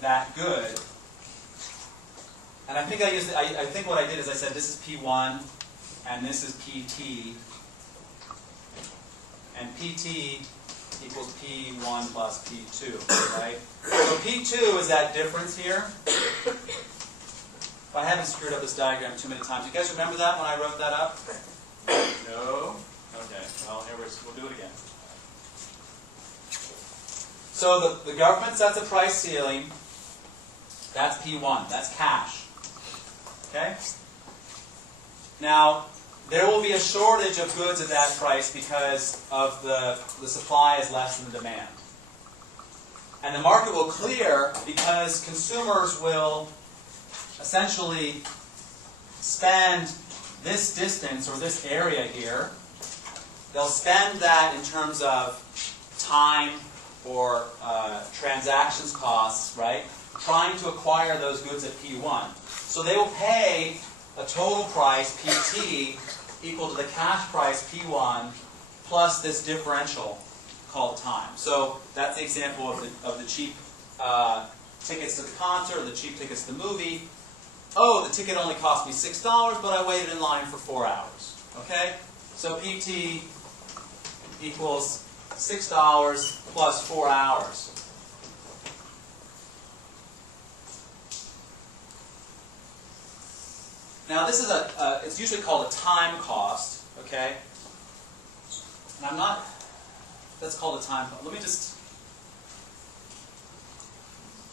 that good. And I think I think what I did is I said this is P1 and this is PT, and PT equals P1 plus P2, right? So P2 is that difference here. If I haven't screwed up this diagram too many times, you guys remember that when I wrote that up? No? Okay, well, here we'll do it again. So the government sets a price ceiling. That's P1. That's cash. Okay? Now, there will be a shortage of goods at that price because of the supply is less than the demand. And the market will clear because consumers will essentially spend this distance or this area here. They'll spend that in terms of time or transactions costs, right? Trying to acquire those goods at P1. So they will pay a total price, PT, equal to the cash price, P1, plus this differential called time. So that's the example of the cheap tickets to the concert, or the cheap tickets to the movie. Oh, the ticket only cost me $6, but I waited in line for 4 hours. Okay? So PT equals $6 plus 4 hours. Now this is it's usually called a time cost, okay? And I'm not, that's called a time cost. Let me just,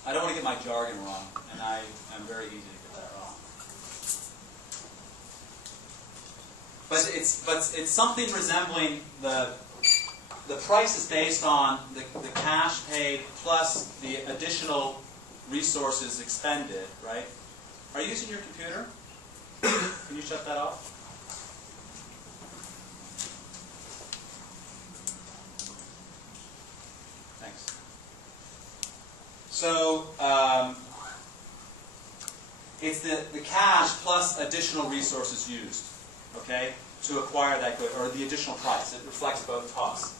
I don't want to get my jargon wrong, and I'm very easy to get that wrong. But it's something resembling the price is based on the cash paid plus the additional resources expended, right? Are you using your computer? Can you shut that off? Thanks. So it's the cash plus additional resources used, okay, to acquire that good, or the additional price. It reflects both costs.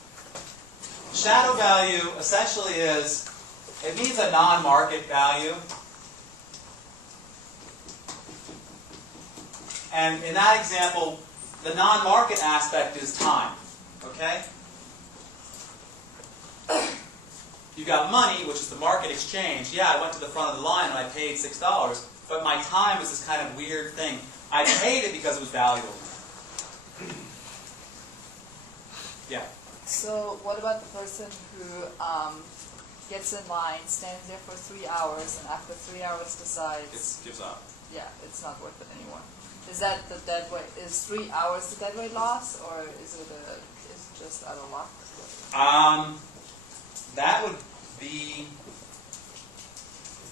Shadow value essentially is, it means a non-market value. And in that example, the non-market aspect is time, okay? You got money, which is the market exchange. Yeah, I went to the front of the line and I paid $6, but my time is this kind of weird thing. I paid it because it was valuable. Yeah? So what about the person who gets in line, stands there for 3 hours, and after 3 hours decides... It gives up. Yeah, it's not worth it anymore. Is that the dead weight? Is 3 hours the dead weight loss, or is it just out of luck? That would be,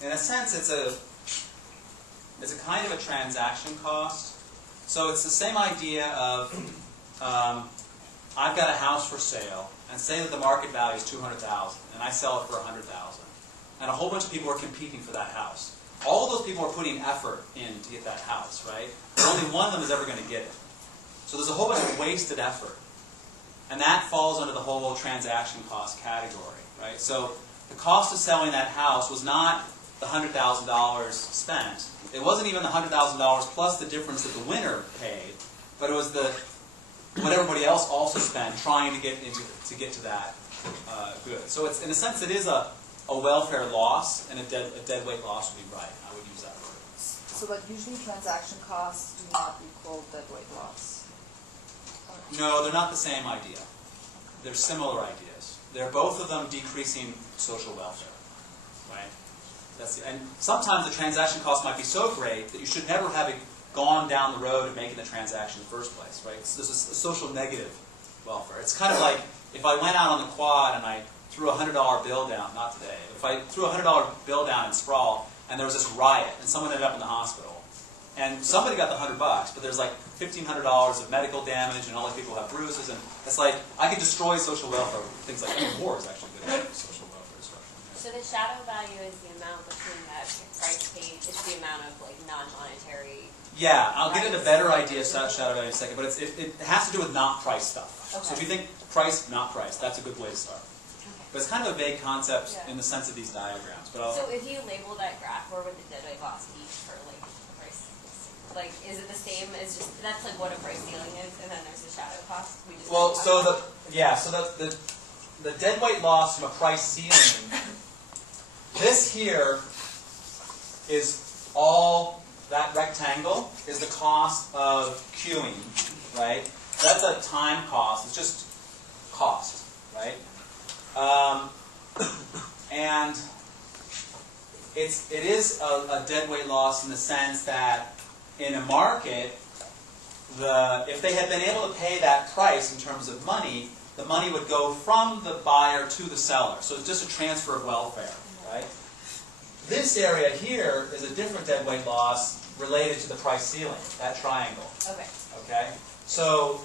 in a sense, it's a kind of a transaction cost. So it's the same idea of I've got a house for sale, and say that the market value is $200,000, and I sell it for $100,000, and a whole bunch of people are competing for that house. All of those people are putting effort in to get that house, right? But only one of them is ever going to get it. So there's a whole bunch of wasted effort. And that falls under the whole transaction cost category, right? So the cost of selling that house was not the $100,000 spent. It wasn't even the $100,000 plus the difference that the winner paid, but it was what everybody else also spent trying to get to that good. So it's, in a sense, it is a welfare loss, and a dead weight loss would be right. I would use that word. So, but usually transaction costs do not equal dead weight loss. No, they're not the same idea. They're similar ideas. They're both of them decreasing social welfare, right? And sometimes the transaction cost might be so great that you should never have gone down the road of making the transaction in the first place, right? So there's a social negative welfare. It's kind of like if I went out on the quad and I threw a $100 bill down, not today, if I threw a $100 bill down in Sprawl and there was this riot and someone ended up in the hospital, and somebody got the $100, but there's like $1,500 of medical damage and all the people have bruises, and it's like I could destroy social welfare with things like, war is actually good at social welfare destruction. So the shadow value is the amount between that price paid, it's the amount of like non-monetary. Yeah, I'll get into a better idea of shadow value in a second, but it has to do with not price stuff. Okay. So if you think price, not price, that's a good way to start. Okay. But it's kind of a vague concept Yeah. in the sense of these diagrams. But I'll, So if you label that graph, where would the deadweight loss be for like the price? Like, is it the same as just, that's like what a price ceiling is, and then there's the shadow cost? We just well, talked so about? the deadweight loss from a price ceiling, this here is all, that rectangle is the cost of queuing, right? That's a time cost, it's just cost, right? And it is a deadweight loss in the sense that in a market, if they had been able to pay that price in terms of money, the money would go from the buyer to the seller. So it's just a transfer of welfare, right? This area here is a different deadweight loss related to the price ceiling, that triangle. Okay. Okay? So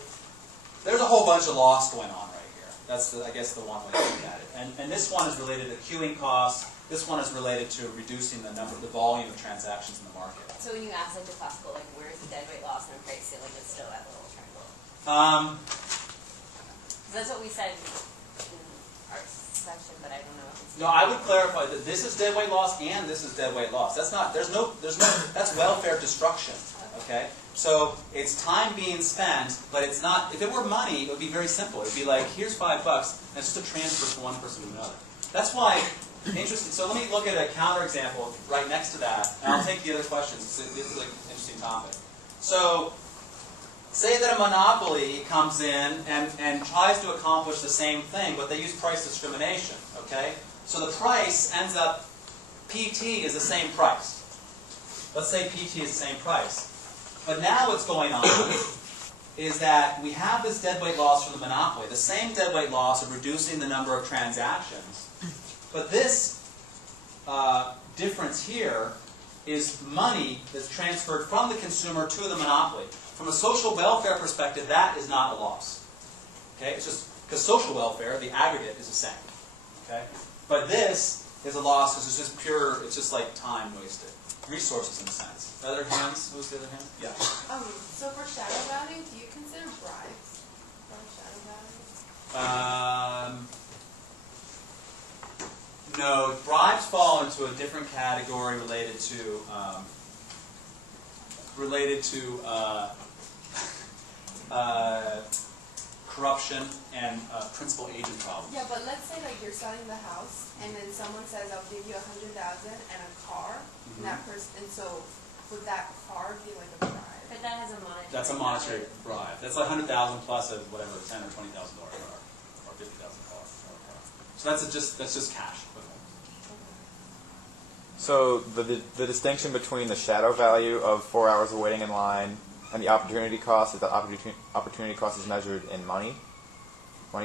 there's a whole bunch of loss going on right here. That's, I guess, the one way to look at it. And this one is related to queuing costs. This one is related to reducing the volume of transactions in the market. So when you ask like the classical, like where's the deadweight loss and a price ceiling, it's still that little triangle. That's what we said in our section, but I don't know if it's... No, I would clarify that this is deadweight loss and this is deadweight loss. That's not, that's welfare destruction, okay? So it's time being spent, but it's not, if it were money, it would be very simple. It would be like, here's $5, and it's just a transfer from one person to another. That's why, interesting, so let me look at a counterexample right next to that, and I'll take the other questions. This is like an interesting topic. So, say that a monopoly comes in and tries to accomplish the same thing, but they use price discrimination, okay? So the price ends up, PT is the same price. Let's say PT is the same price. But now what's going on is that we have this deadweight loss from the monopoly, the same deadweight loss of reducing the number of transactions. But this difference here is money that's transferred from the consumer to the monopoly. From a social welfare perspective, that is not a loss. Okay? It's just because social welfare, the aggregate, is the same. Okay? But this is a loss because it's just pure, it's just like time wasted. Resources in a sense. Other hands? Who's the other hand? Yeah. So for shadow value, do you consider bribes for shadow value? No, bribes fall into a different category related to corruption and principal agent problems. Yeah, but let's say like you're selling the house, and then someone says, "I'll give you $100,000 and a car," and that person, and so would that car be like a bribe? But that has a monetary... That's a monetary bribe. That's like $100,000 plus a whatever, $10,000 or $20,000 car, or $50,000 car. So that's just cash equivalent. So the distinction between the shadow value of 4 hours of waiting in line and the opportunity cost is that opportunity cost is measured in money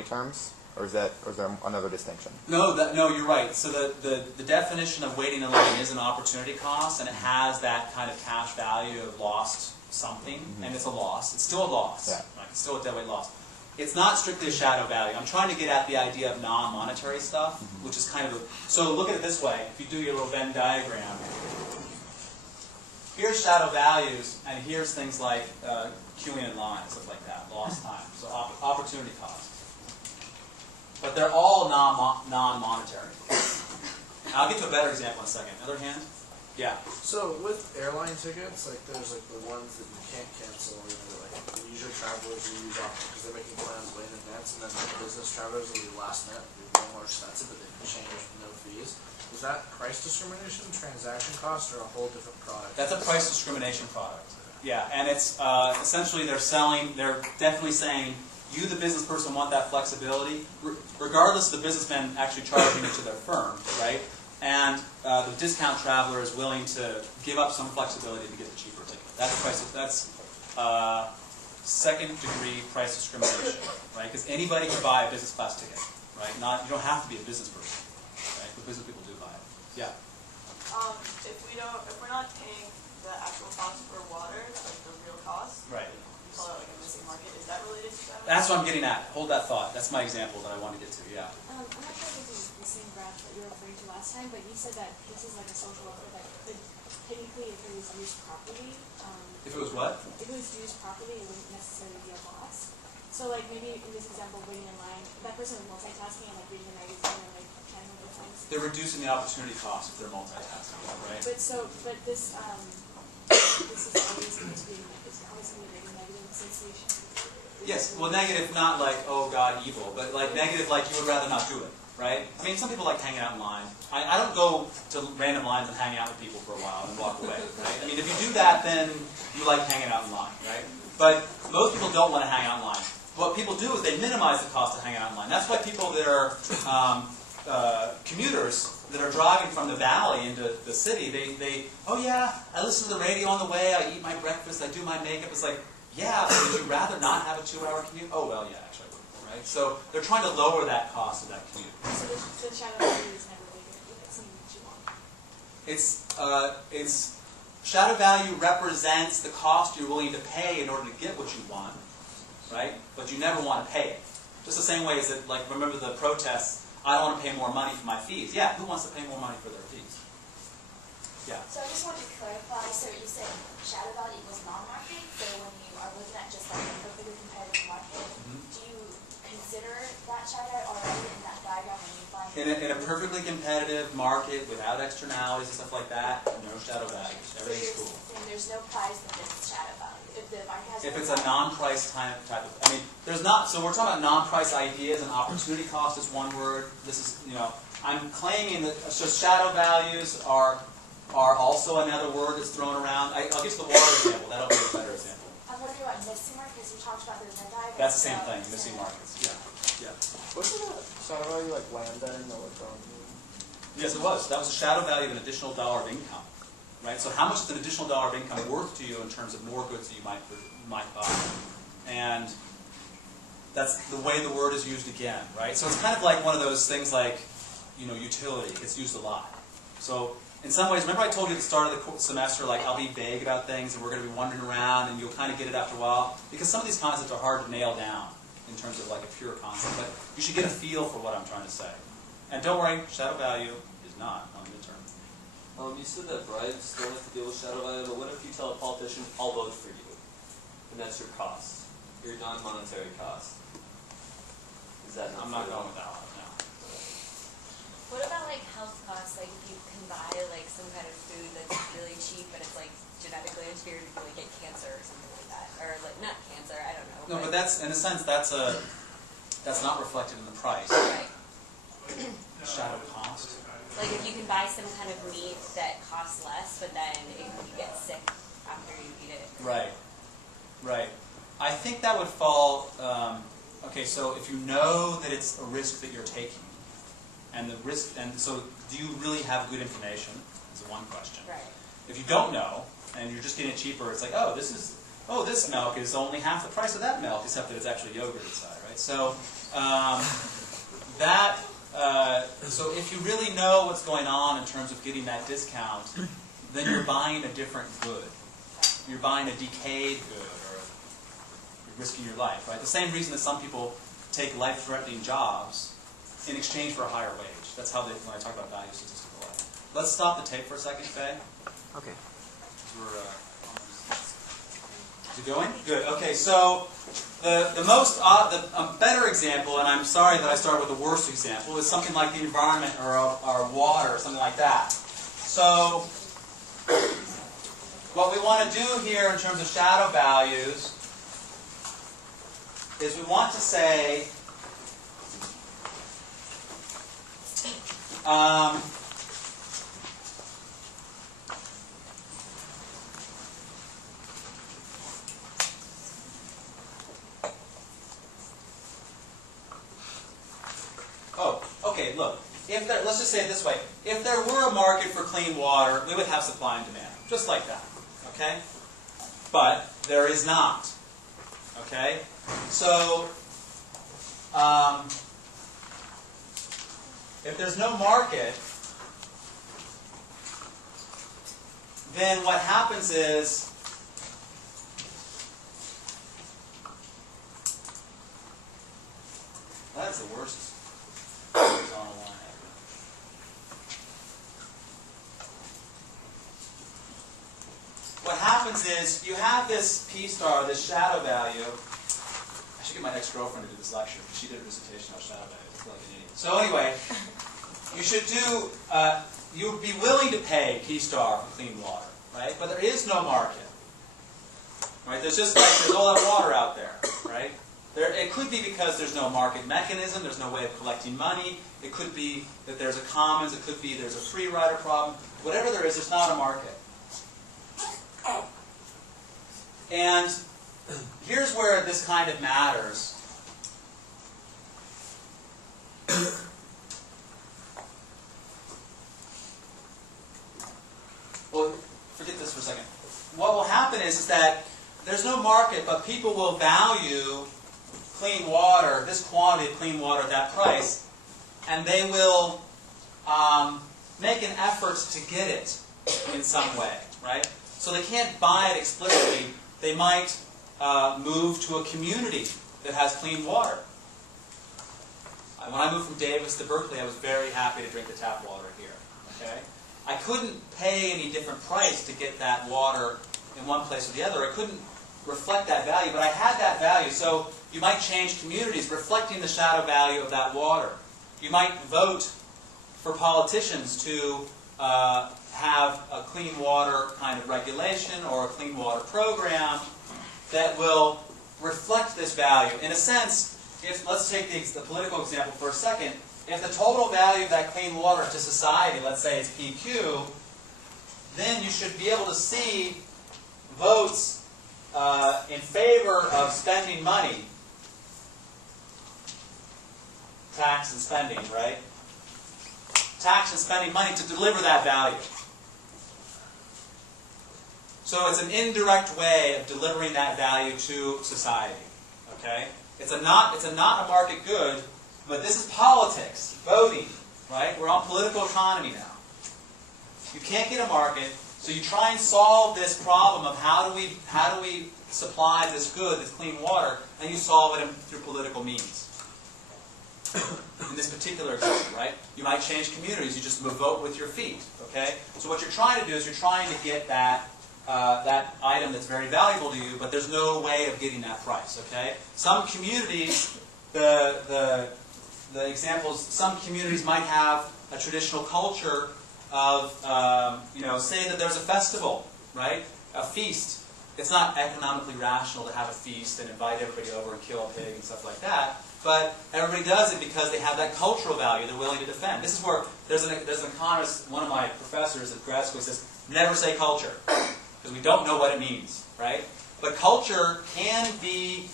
terms, or is there another distinction? No, you're right. So the definition of waiting in line is an opportunity cost, and it has that kind of cash value of lost something, and it's a loss. It's still a loss. Yeah. Right? It's still a deadweight loss. It's not strictly a shadow value. I'm trying to get at the idea of non-monetary stuff, which is kind of a... So look at it this way. If you do your little Venn diagram, here's shadow values, and here's things like queuing in line, stuff like that, lost time. So opportunity cost. But they're all non-monetary. I'll get to a better example in a second. Other hand? Yeah. So with airline tickets, like there's like the ones that you can't cancel, you know, like the leisure travelers will use option because they're making plans way in advance, and then the business travelers will be last minute, they'll be more expensive, but they can change with no fees. Is that price discrimination, transaction cost, or a whole different product? That's a price discrimination product. Yeah, and it's essentially they're definitely saying, you, the business person, want that flexibility, regardless of the businessman actually charging it to their firm, right? And the discount traveler is willing to give up some flexibility to get a cheaper ticket. That's second-degree price discrimination, right? Because anybody can buy a business class ticket, right? You don't have to be a business person, right? But business people do buy it. Yeah. If we're not paying the actual cost for water, like the real cost, Right. call it like a missing market. Is that related to that? That's what I'm getting at. Hold that thought. That's my example that I want to get to, yeah. I'm not sure if this is the same graph that you were referring to last time, but you said that this is like a social worker that could technically, if it was used properly, If it was what? if it was used properly, it wouldn't necessarily be a loss. So like maybe in this example, waiting in line, that person was multitasking and like reading a magazine and like chatting with their friends. They're reducing the opportunity cost if they're multitasking, right? But this is always going to be a negative association. Yes, well, negative, not like, oh God, evil, but like negative, like you would rather not do it, right? I mean, some people like hanging out in line. I don't go to random lines and hang out with people for a while and walk away, right? I mean, if you do that, then you like hanging out in line, right? But most people don't want to hang out in line. What people do is they minimize the cost of hanging out in line. That's why people that are commuters that are driving from the valley into the city, oh yeah, I listen to the radio on the way, I eat my breakfast, I do my makeup. It's like, yeah, but would you rather not have a 2-hour commute? Oh, well, yeah, actually I would, right? So they're trying to lower that cost of that commute. So the shadow value is never really going to be something that you want. It's shadow value represents the cost you're willing to pay in order to get what you want, right? But you never want to pay it. Just the same way as that, like, remember the protests, I don't want to pay more money for my fees. Yeah, who wants to pay more money for their fees? Yeah. So I just wanted to clarify, so you said shadow value equals non-market, so when you are looking at just like a perfectly competitive market, do you consider that shadow already in that diagram when you find In a perfectly competitive market without externalities and stuff like that, no shadow value. Everything's cool. And there's no price that it's shadow value. If the market has If no it's a price, non-price type of, I mean, there's not, so we're talking about non-price ideas, and opportunity cost is one word. This is, I'm claiming that, so shadow values are also another word that's thrown around. I'll get to the water example, that'll be a better example. I'm wondering about missing market, because you talked about there's no diagram. That's the same thing, missing markets, yeah. What's the shadow value like lambda in the electron? Yes, it was. That was a shadow value of an additional dollar of income. Right? So how much is an additional dollar of income worth to you in terms of more goods that you might buy? And that's the way the word is used again, right? So it's kind of like one of those things like, utility. It's used a lot. So in some ways, remember I told you at the start of the semester, like I'll be vague about things and we're going to be wandering around and you'll kind of get it after a while? Because some of these concepts are hard to nail down in terms of like a pure concept, but you should get a feel for what I'm trying to say. And don't worry, shadow value is not on midterm. You said that bribes don't have to deal with shadow value, but what if you tell a politician, I'll vote for you? And that's your cost, your non-monetary cost. Is that not I'm not going with that one, no. What about like health costs? Like if you can buy like some kind of food that's really cheap, but it's like genetically engineered to like get cancer or something like that, or like not cancer, I don't know. No, but that's, in a sense, that's not reflected in the price. Right. Shadow cost. Like if you can buy some kind of meat that costs less, but then you get sick after you eat it. Right. Right. I think that would fall. Okay, so if you know that it's a risk that you're taking, and the risk, and so do you really have good information? Is one question. Right. If you don't know, and you're just getting it cheaper, it's like, this milk is only half the price of that milk, except that it's actually yogurt inside, right? So so if you really know what's going on in terms of getting that discount, then you're buying a different good. You're buying a decayed good, or you're risking your life, right? The same reason that some people take life-threatening jobs in exchange for a higher wage. That's how when I talk about value statistical life. Let's stop the tape for a second, Faye. Okay. Is it going? Good. Okay, so the better example, and I'm sorry that I started with the worst example, is something like the environment or water or something like that. So what we want to do here in terms of shadow values is we want to say okay, look, let's just say it this way. If there were a market for clean water, we would have supply and demand, just like that, okay? But there is not, okay? So, if there's no market, then what happens is what happens is you have this P star, this shadow value. I should get my ex-girlfriend to do this lecture. She did a presentation on shadow values. I feel like an idiot. So anyway, you should do, you would be willing to pay P star for clean water, right? But there is no market, right? There's just like, there's a lot of water out there, right? It could be because there's no market mechanism, there's no way of collecting money. It could be that there's a commons, it could be there's a free rider problem. Whatever there is, there's not a market. And here's where this kind of matters. Well, forget this for a second. What will happen is that there's no market, but people will value clean water, this quantity of clean water at that price, and they will make an effort to get it in some way, right? So they can't buy it explicitly. They might move to a community that has clean water. When I moved from Davis to Berkeley, I was very happy to drink the tap water here. Okay, I couldn't pay any different price to get that water in one place or the other. I couldn't reflect that value, but I had that value. So you might change communities reflecting the shadow value of that water. You might vote for politicians to have a clean water kind of regulation or a clean water program that will reflect this value. In a sense, if let's take the political example for a second. If the total value of that clean water to society, let's say it's PQ, then you should be able to see votes in favor of spending money, tax and spending, right? Tax and spending money to deliver that value. So it's an indirect way of delivering that value to society. Okay? It's not a market good, but this is politics, voting, right? We're on political economy now. You can't get a market, so you try and solve this problem of how do we supply this good, this clean water, and you solve it through political means. In this particular example, right? You might change communities, you just vote with your feet, okay? So what you're trying to do is you're trying to get that item that's very valuable to you, but there's no way of getting that price, okay? Some communities, the examples, some communities might have a traditional culture of, say that there's a festival, right? A feast. It's not economically rational to have a feast and invite everybody over and kill a pig and stuff like that, but everybody does it because they have that cultural value they're willing to defend. This is where there's an economist, one of my professors at grad school says, never say culture, because we don't know what it means, right? But culture can be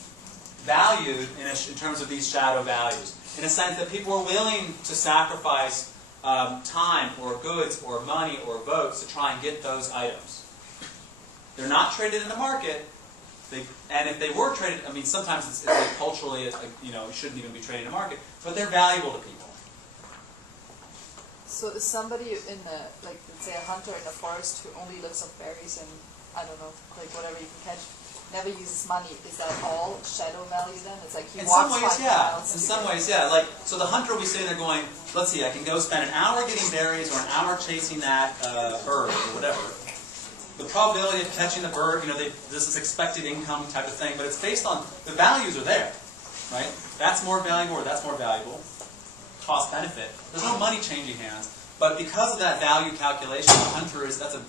valued in terms of these shadow values, in a sense that people are willing to sacrifice time or goods or money or votes to try and get those items. They're not traded in the market, and if they were traded, I mean, sometimes it's like culturally, it shouldn't even be traded in the market, but they're valuable to people. So is somebody in the, like, let's say a hunter in the forest who only lives off berries and, I don't know, like whatever you can catch, never uses money, is that all shadow value then? It's like he walks 5 miles. In some ways, yeah. Like, so the hunter, we say they're going, let's see, I can go spend an hour getting berries or an hour chasing that bird or whatever. The probability of catching the bird, this is expected income type of thing, but it's based on, the values are there, right? That's more valuable or that's more valuable. Cost benefit. There's no money changing hands, but because of that value calculation, the hunter is, that's a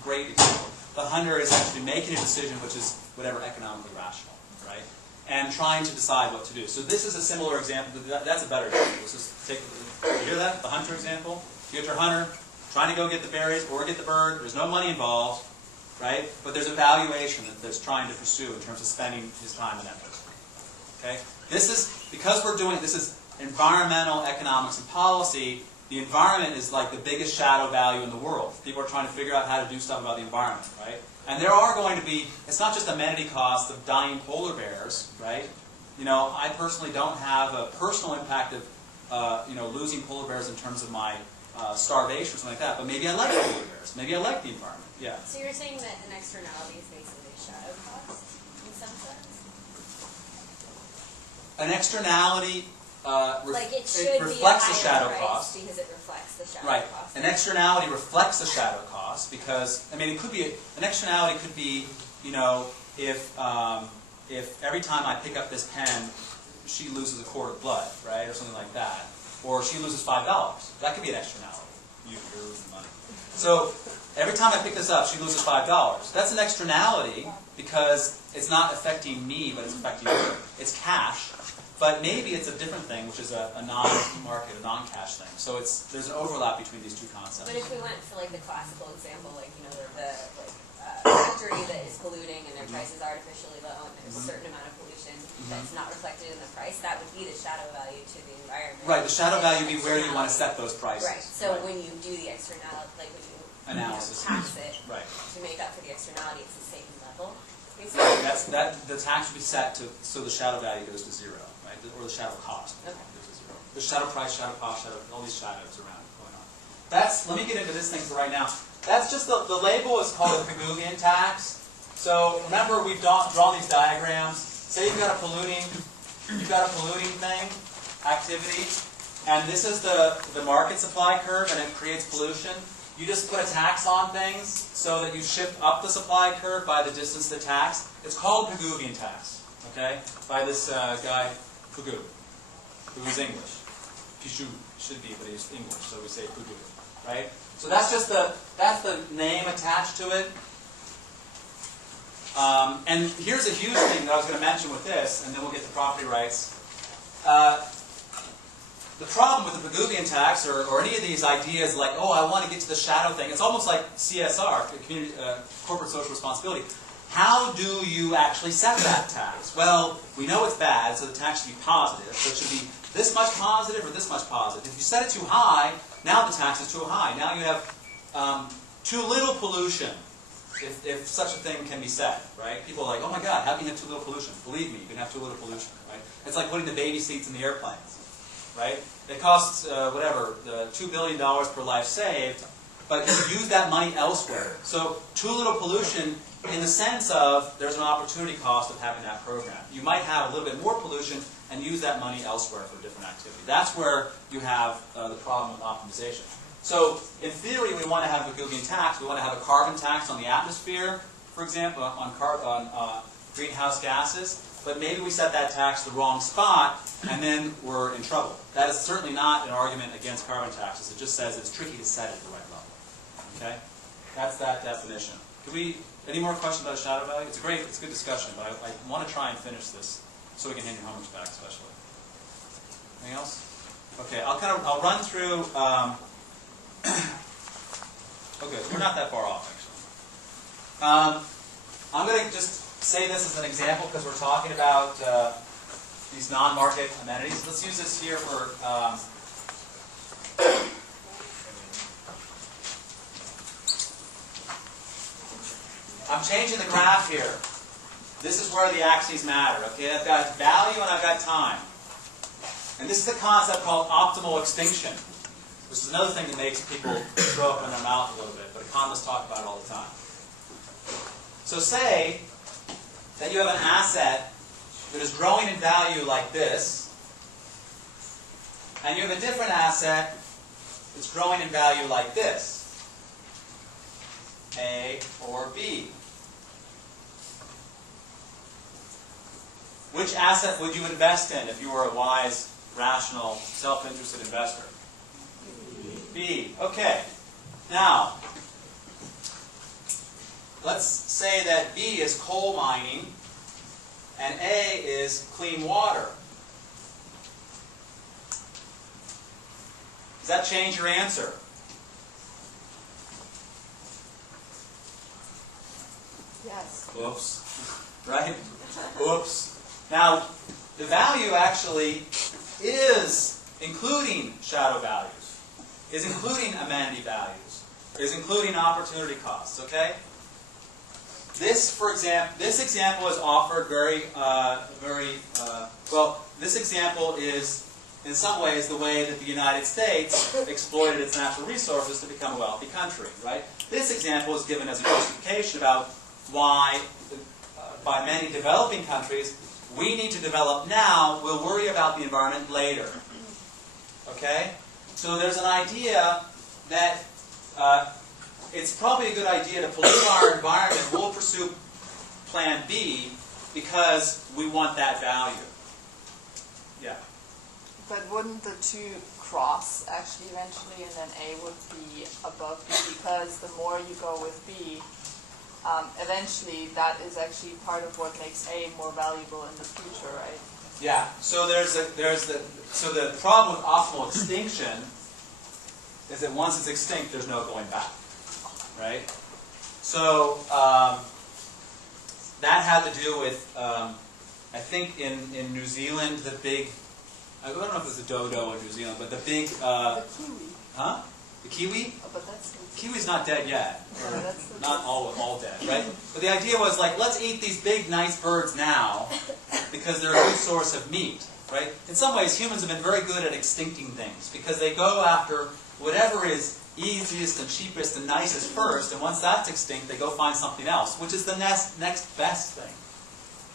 great example. The hunter is actually making a decision which is whatever economically rational, right? And trying to decide what to do. So this is a similar example. That's a better example. Let's just take, you hear that? The hunter example. You get your hunter trying to go get the berries or get the bird. There's no money involved, right? But there's a valuation that there's trying to pursue in terms of spending his time and effort. Okay? This is, because we're doing, this is environmental economics and policy, the environment is like the biggest shadow value in the world. People are trying to figure out how to do stuff about the environment, right? And there are going to be, it's not just amenity costs of dying polar bears, right? I personally don't have a personal impact of, losing polar bears in terms of my starvation or something like that, but maybe I like polar bears. Maybe I like the environment, yeah. So you're saying that an externality is basically a shadow cost, in some sense? An externality, Like it should reflects be a the shadow higher cost. price because it reflects the shadow Right. cost. An externality reflects the shadow cost because, I mean, it could be, an externality could be, you know, if every time I pick up this pen, she loses a quart of blood, right, or something like that. Or she loses $5. That could be an externality. You're losing money. So every time I pick this up, she loses $5. That's an externality because it's not affecting me, but it's affecting her. It's cash. But maybe it's a different thing, which is a non-market, a non-cash thing. So there's an overlap between these two concepts. But if we went for like the classical example, like you know the factory that is polluting and their price is artificially low and there's a certain amount of pollution that's not reflected in the price, that would be the shadow value to the environment. Right. The shadow value would be where you want to set those prices. Right. So when you do the externality, like when you Analysis. tax it Right. to make up for the externality, it's the same level. Right. The tax would be set so the shadow value goes to zero, right? Or the shadow cost goes to zero. The shadow price, shadow cost, all these shadows around going on. Let me get into this thing for right now. That's just the label is called a pigouvian tax. So remember we've drawn these diagrams. Say you've got a polluting thing, activity, and this is the market supply curve, and it creates pollution. You just put a tax on things so that you shift up the supply curve by the distance of the tax. It's called pigouvian tax, okay? By this guy, Pigou, who's English. Pichou should be, but he's English, so we say Pigou, right? So that's just that's the name attached to it. And here's a huge thing that I was going to mention with this, and then we'll get to property rights. The problem with the pigouvian tax, or any of these ideas like, oh, I want to get to the shadow thing, it's almost like CSR, community, corporate social responsibility. How do you actually set that tax? Well, we know it's bad, so the tax should be positive. So it should be this much positive or this much positive. If you set it too high, now the tax is too high. Now you have too little pollution, if such a thing can be set, right? People are like, oh my God, how can you have too little pollution? Believe me, you can have too little pollution, right? It's like putting the baby seats in the airplanes. Right? It costs, $2 billion per life saved, but you use that money elsewhere. So too little pollution in the sense of there's an opportunity cost of having that program. You might have a little bit more pollution and use that money elsewhere for a different activity. That's where you have the problem with optimization. So in theory, we want to have a pigouvian tax. We want to have a carbon tax on the atmosphere, for example, on greenhouse gases. But maybe we set that tax the wrong spot, and then we're in trouble. That is certainly not an argument against carbon taxes. It just says it's tricky to set it at the right level. Okay? That's that definition. Any more questions about shadow value? It's a good discussion, but I want to try and finish this so we can hand your homework back, especially. Anything else? Okay, I'll run through. Okay, we're not that far off, actually. I'm going to just say this as an example because we're talking about these non-market amenities. Let's use this here for I'm changing the graph here. This is where the axes matter. Okay, I've got value and I've got time. And this is a concept called optimal extinction, which is another thing that makes people throw up in their mouth a little bit, but economists talk about it all the time. So say that you have an asset that is growing in value like this, and you have a different asset that's growing in value like this, A or B. Which asset would you invest in if you were a wise, rational, self-interested investor? B. Okay. Now, let's say that B is coal mining and A is clean water. Does that change your answer? Yes. Oops. Right? Oops. Now, the value actually is including shadow values, is including amenity values, is including opportunity costs, okay? This, for example, this example is offered well, this example is, in some ways, the way that the United States exploited its natural resources to become a wealthy country, right? This example is given as a justification about why, by many developing countries, we need to develop now, we'll worry about the environment later. Okay? So there's an idea that it's probably a good idea to pollute our environment. We'll pursue plan B because we want that value. Yeah. But wouldn't the two cross actually eventually, and then A would be above B? Because the more you go with B, eventually that is actually part of what makes A more valuable in the future, right? Yeah. So so the problem with optimal extinction is that once it's extinct, there's no going back, right? So that had to do with I think in New Zealand the big, I don't know if it was a dodo in New Zealand, but the big The kiwi. huh? The kiwi? Oh, but that's Kiwi's not dead yet. No, that's the Not all dead, right? But the idea was like, let's eat these big, nice birds now because they're a good source of meat, right? In some ways, humans have been very good at extincting things because they go after whatever is easiest and cheapest and nicest first, and once that's extinct, they go find something else, which is the next best thing.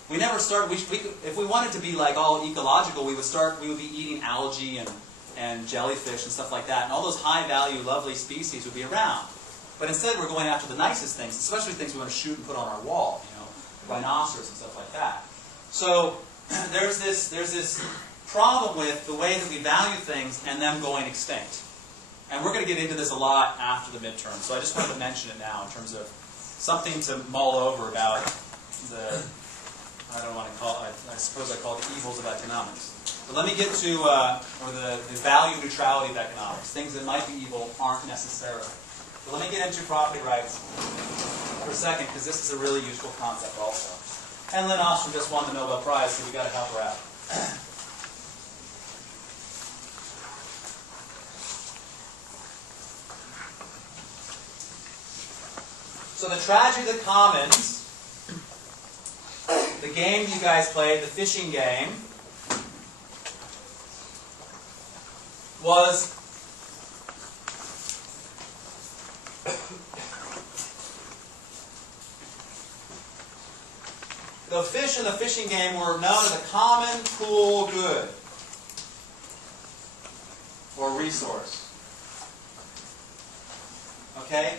We never start. If we wanted to be like all ecological, we would be eating algae and jellyfish and stuff like that, and all those high-value, lovely species would be around. But instead, we're going after the nicest things, especially things we want to shoot and put on our wall, rhinoceros and stuff like that. So there's this problem with the way that we value things and them going extinct. And we're going to get into this a lot after the midterm, so I just wanted to mention it now in terms of something to mull over about the, I don't want to call it, I suppose I call it the evils of economics. But let me get to the value neutrality of economics. Things that might be evil aren't necessarily. But let me get into property rights for a second, because this is a really useful concept also. And Lynn Ostrom just won the Nobel Prize, so we've got to help her out. So the tragedy of the commons, the game you guys played, the fishing game, was the fish in the fishing game were known as a common pool good or resource. Okay?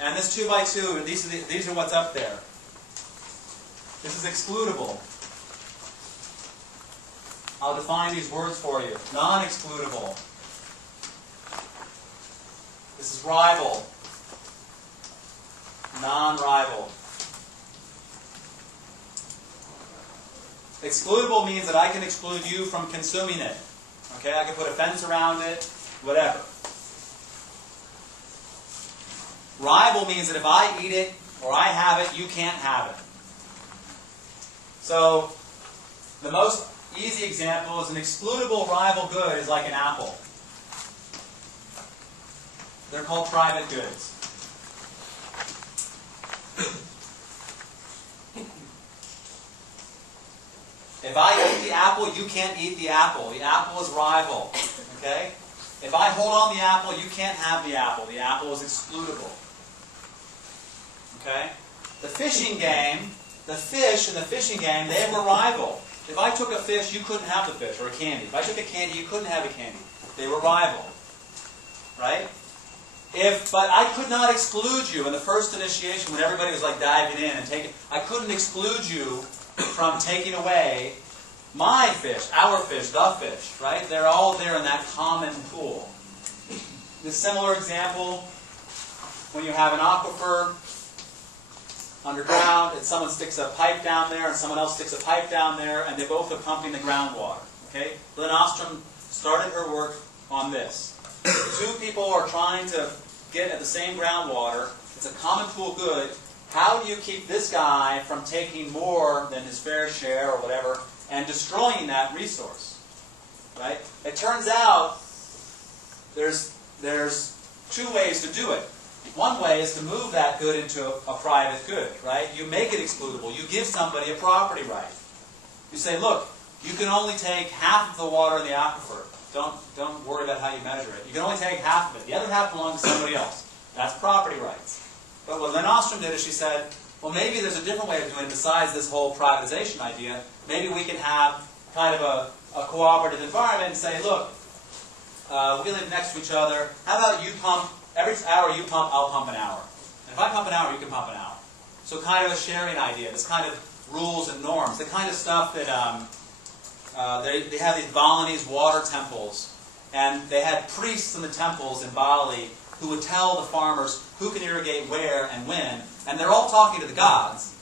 And this 2 by 2, these are what's up there. This is excludable. I'll define these words for you. Non-excludable. This is rival. Non-rival. Excludable means that I can exclude you from consuming it. Okay, I can put a fence around it, whatever. Rival means that if I eat it or I have it, you can't have it. So, the most easy example is an excludable rival good is like an apple. They're called private goods. If I eat the apple, you can't eat the apple. The apple is rival. Okay? If I hold on the apple, you can't have the apple. The apple is excludable. Okay? The fishing game, the fish in the fishing game, they were rival. If I took a fish, you couldn't have the fish, or a candy. If I took a candy, you couldn't have a candy. They were rival. Right? But I could not exclude you in the first initiation when everybody was like diving in and taking. I couldn't exclude you from taking away my fish, our fish, the fish. Right? They're all there in that common pool. The similar example, when you have an aquifer underground, and someone sticks a pipe down there, and someone else sticks a pipe down there, and they both are pumping the groundwater. Okay? Lynn Ostrom started her work on this. Two people are trying to get at the same groundwater. It's a common pool good. How do you keep this guy from taking more than his fair share or whatever and destroying that resource? Right? It turns out there's two ways to do it. One way is to move that good into a private good, right? You make it excludable. You give somebody a property right. You say, look, you can only take half of the water in the aquifer. Don't worry about how you measure it. You can only take half of it. The other half belongs to somebody else. That's property rights. But what Lynn Ostrom did is she said, well, maybe there's a different way of doing it besides this whole privatization idea. Maybe we can have kind of a cooperative environment and say, look, we live next to each other. How about you pump, every hour you pump, I'll pump an hour. And if I pump an hour, you can pump an hour. So kind of a sharing idea, this kind of rules and norms, the kind of stuff that they have these Balinese water temples. And they had priests in the temples in Bali who would tell the farmers who can irrigate where and when. And they're all talking to the gods,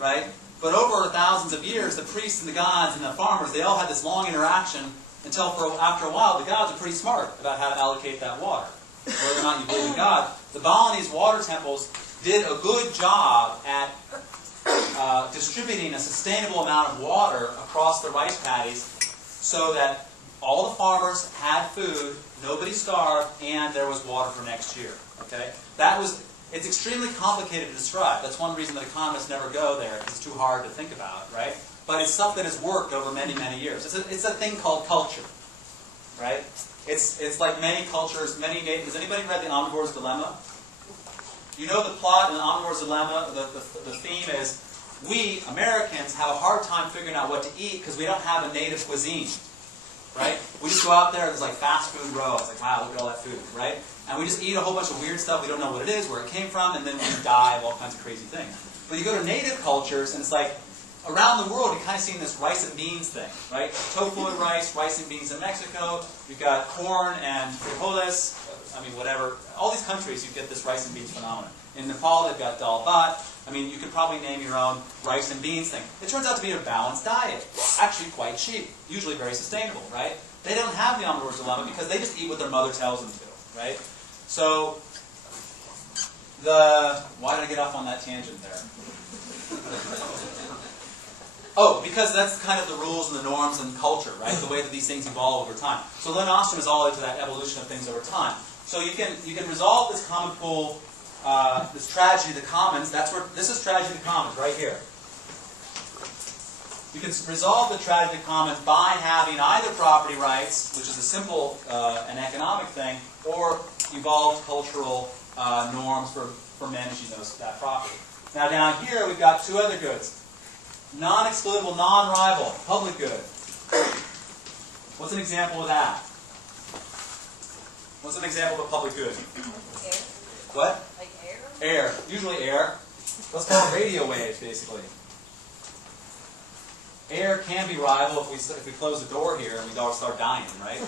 right? But over thousands of years, the priests and the gods and the farmers, they all had this long interaction until after a while, the gods are pretty smart about how to allocate that water. Whether or not you believe in God. The Balinese water temples did a good job at distributing a sustainable amount of water across the rice paddies so that all the farmers had food, nobody starved, and there was water for next year. Okay? It's extremely complicated to describe. That's one reason that economists never go there, because it's too hard to think about, right? But it's stuff that has worked over many, many years. It's a thing called culture, right? It's like many cultures, has anybody read The Omnivore's Dilemma? You know the plot in The Omnivore's Dilemma, the theme is, we, Americans, have a hard time figuring out what to eat because we don't have a native cuisine. Right? We just go out there and there's like fast food row. It's like, wow, look at all that food, right? And we just eat a whole bunch of weird stuff. We don't know what it is, where it came from, and then we die of all kinds of crazy things. But you go to native cultures, and it's like, around the world, you're kind of seeing this rice and beans thing, right? Tofu and rice and beans in Mexico. You've got corn and frijoles. Whatever. All these countries, you get this rice and beans phenomenon. In Nepal, they've got dal bhat. You could probably name your own rice and beans thing. It turns out to be a balanced diet. Actually quite cheap. Usually very sustainable, right? They don't have the Omnivore's Dilemma because they just eat what their mother tells them to, right? So, why did I get off on that tangent there? Oh, because that's kind of the rules and the norms and culture, right? The way that these things evolve over time. So Lynn Ostrom is all into that evolution of things over time. So you can resolve this common pool, this tragedy of the commons. This is tragedy of the commons right here. You can resolve the tragedy of the commons by having either property rights, which is a simple and economic thing, or evolved cultural norms for managing that property. Now down here we've got two other goods. Non-excludable, non-rival, public good. What's an example of that? What's an example of a public good? Air. What? Like air? Air. Usually air. Let's call it radio waves, basically. Air can be rival if we close the door here and we all start dying, right?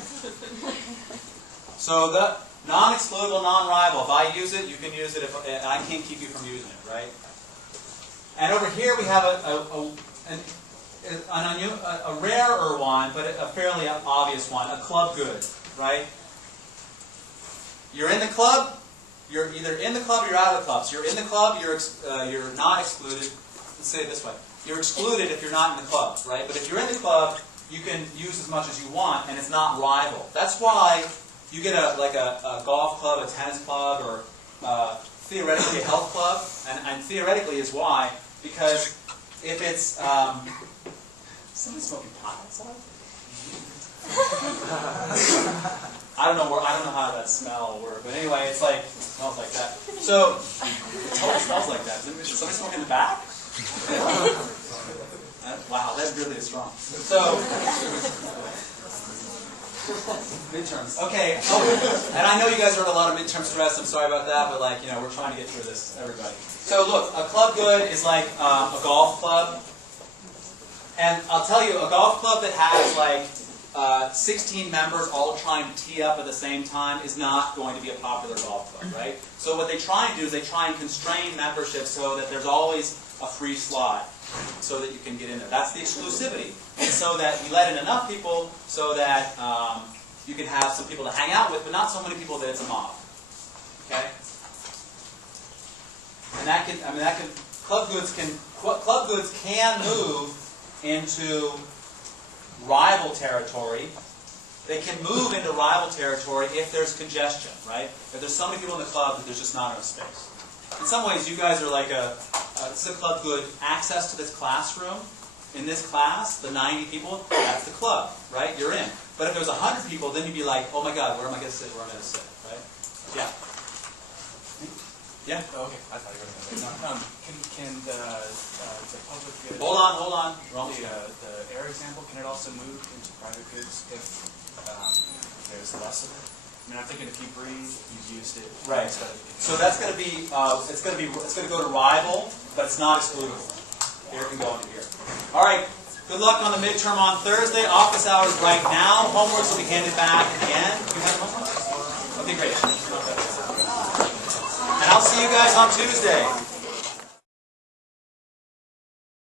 So the non-excludable, non-rival. If I use it, you can use it. And I can't keep you from using it, right? And over here we have a rarer one, but a fairly obvious one, a club good, right? You're in the club, you're either in the club or you're out of the club. So you're in the club, you're not excluded. Let's say it this way. You're excluded if you're not in the club, right? But if you're in the club, you can use as much as you want, and it's not rival. That's why you get a golf club, a tennis club, or theoretically a health club, and theoretically is why. Because if it's somebody smoking pot outside? I don't know how that smell will work, but anyway, it smells like that. So it totally smells like that. Is somebody smoking in the back? Wow, that really is strong. So midterms. Okay. Oh, and I know you guys are in a lot of midterm stress. I'm sorry about that, but we're trying to get through this, everybody. So look, a club good is like a golf club. And I'll tell you, a golf club that has 16 members all trying to tee up at the same time is not going to be a popular golf club, right? So what they try and do is they try and constrain membership so that there's always a free slot so that you can get in there. That's the exclusivity. And so that you let in enough people so that you can have some people to hang out with, but not so many people that it's a mob. Okay? And club goods can move into rival territory. They can move into rival territory if there's congestion, right? If there's so many people in the club that there's just not enough space. In some ways, you guys are like this is a club good. Access to this classroom, in this class, the 90 people, that's the club, right? You're in. But if there's 100 people, then you'd be like, oh my God, where am I going to sit? Where am I going to sit, right? Yeah. Yeah. Oh, okay, I thought you were going to can the public good... Hold on. We're almost The air example, can it also move into private goods if there's less of it? I mean, I'm thinking if you breathe, you've used it. Right. Instead of So that's going to be, it's going to go to rival, but it's not excludable. Here can go into here. All right. Good luck on the midterm on Thursday. Office hours right now. Homework will be handed back at the end. You have homework? Okay, great. And I'll see you guys on Tuesday.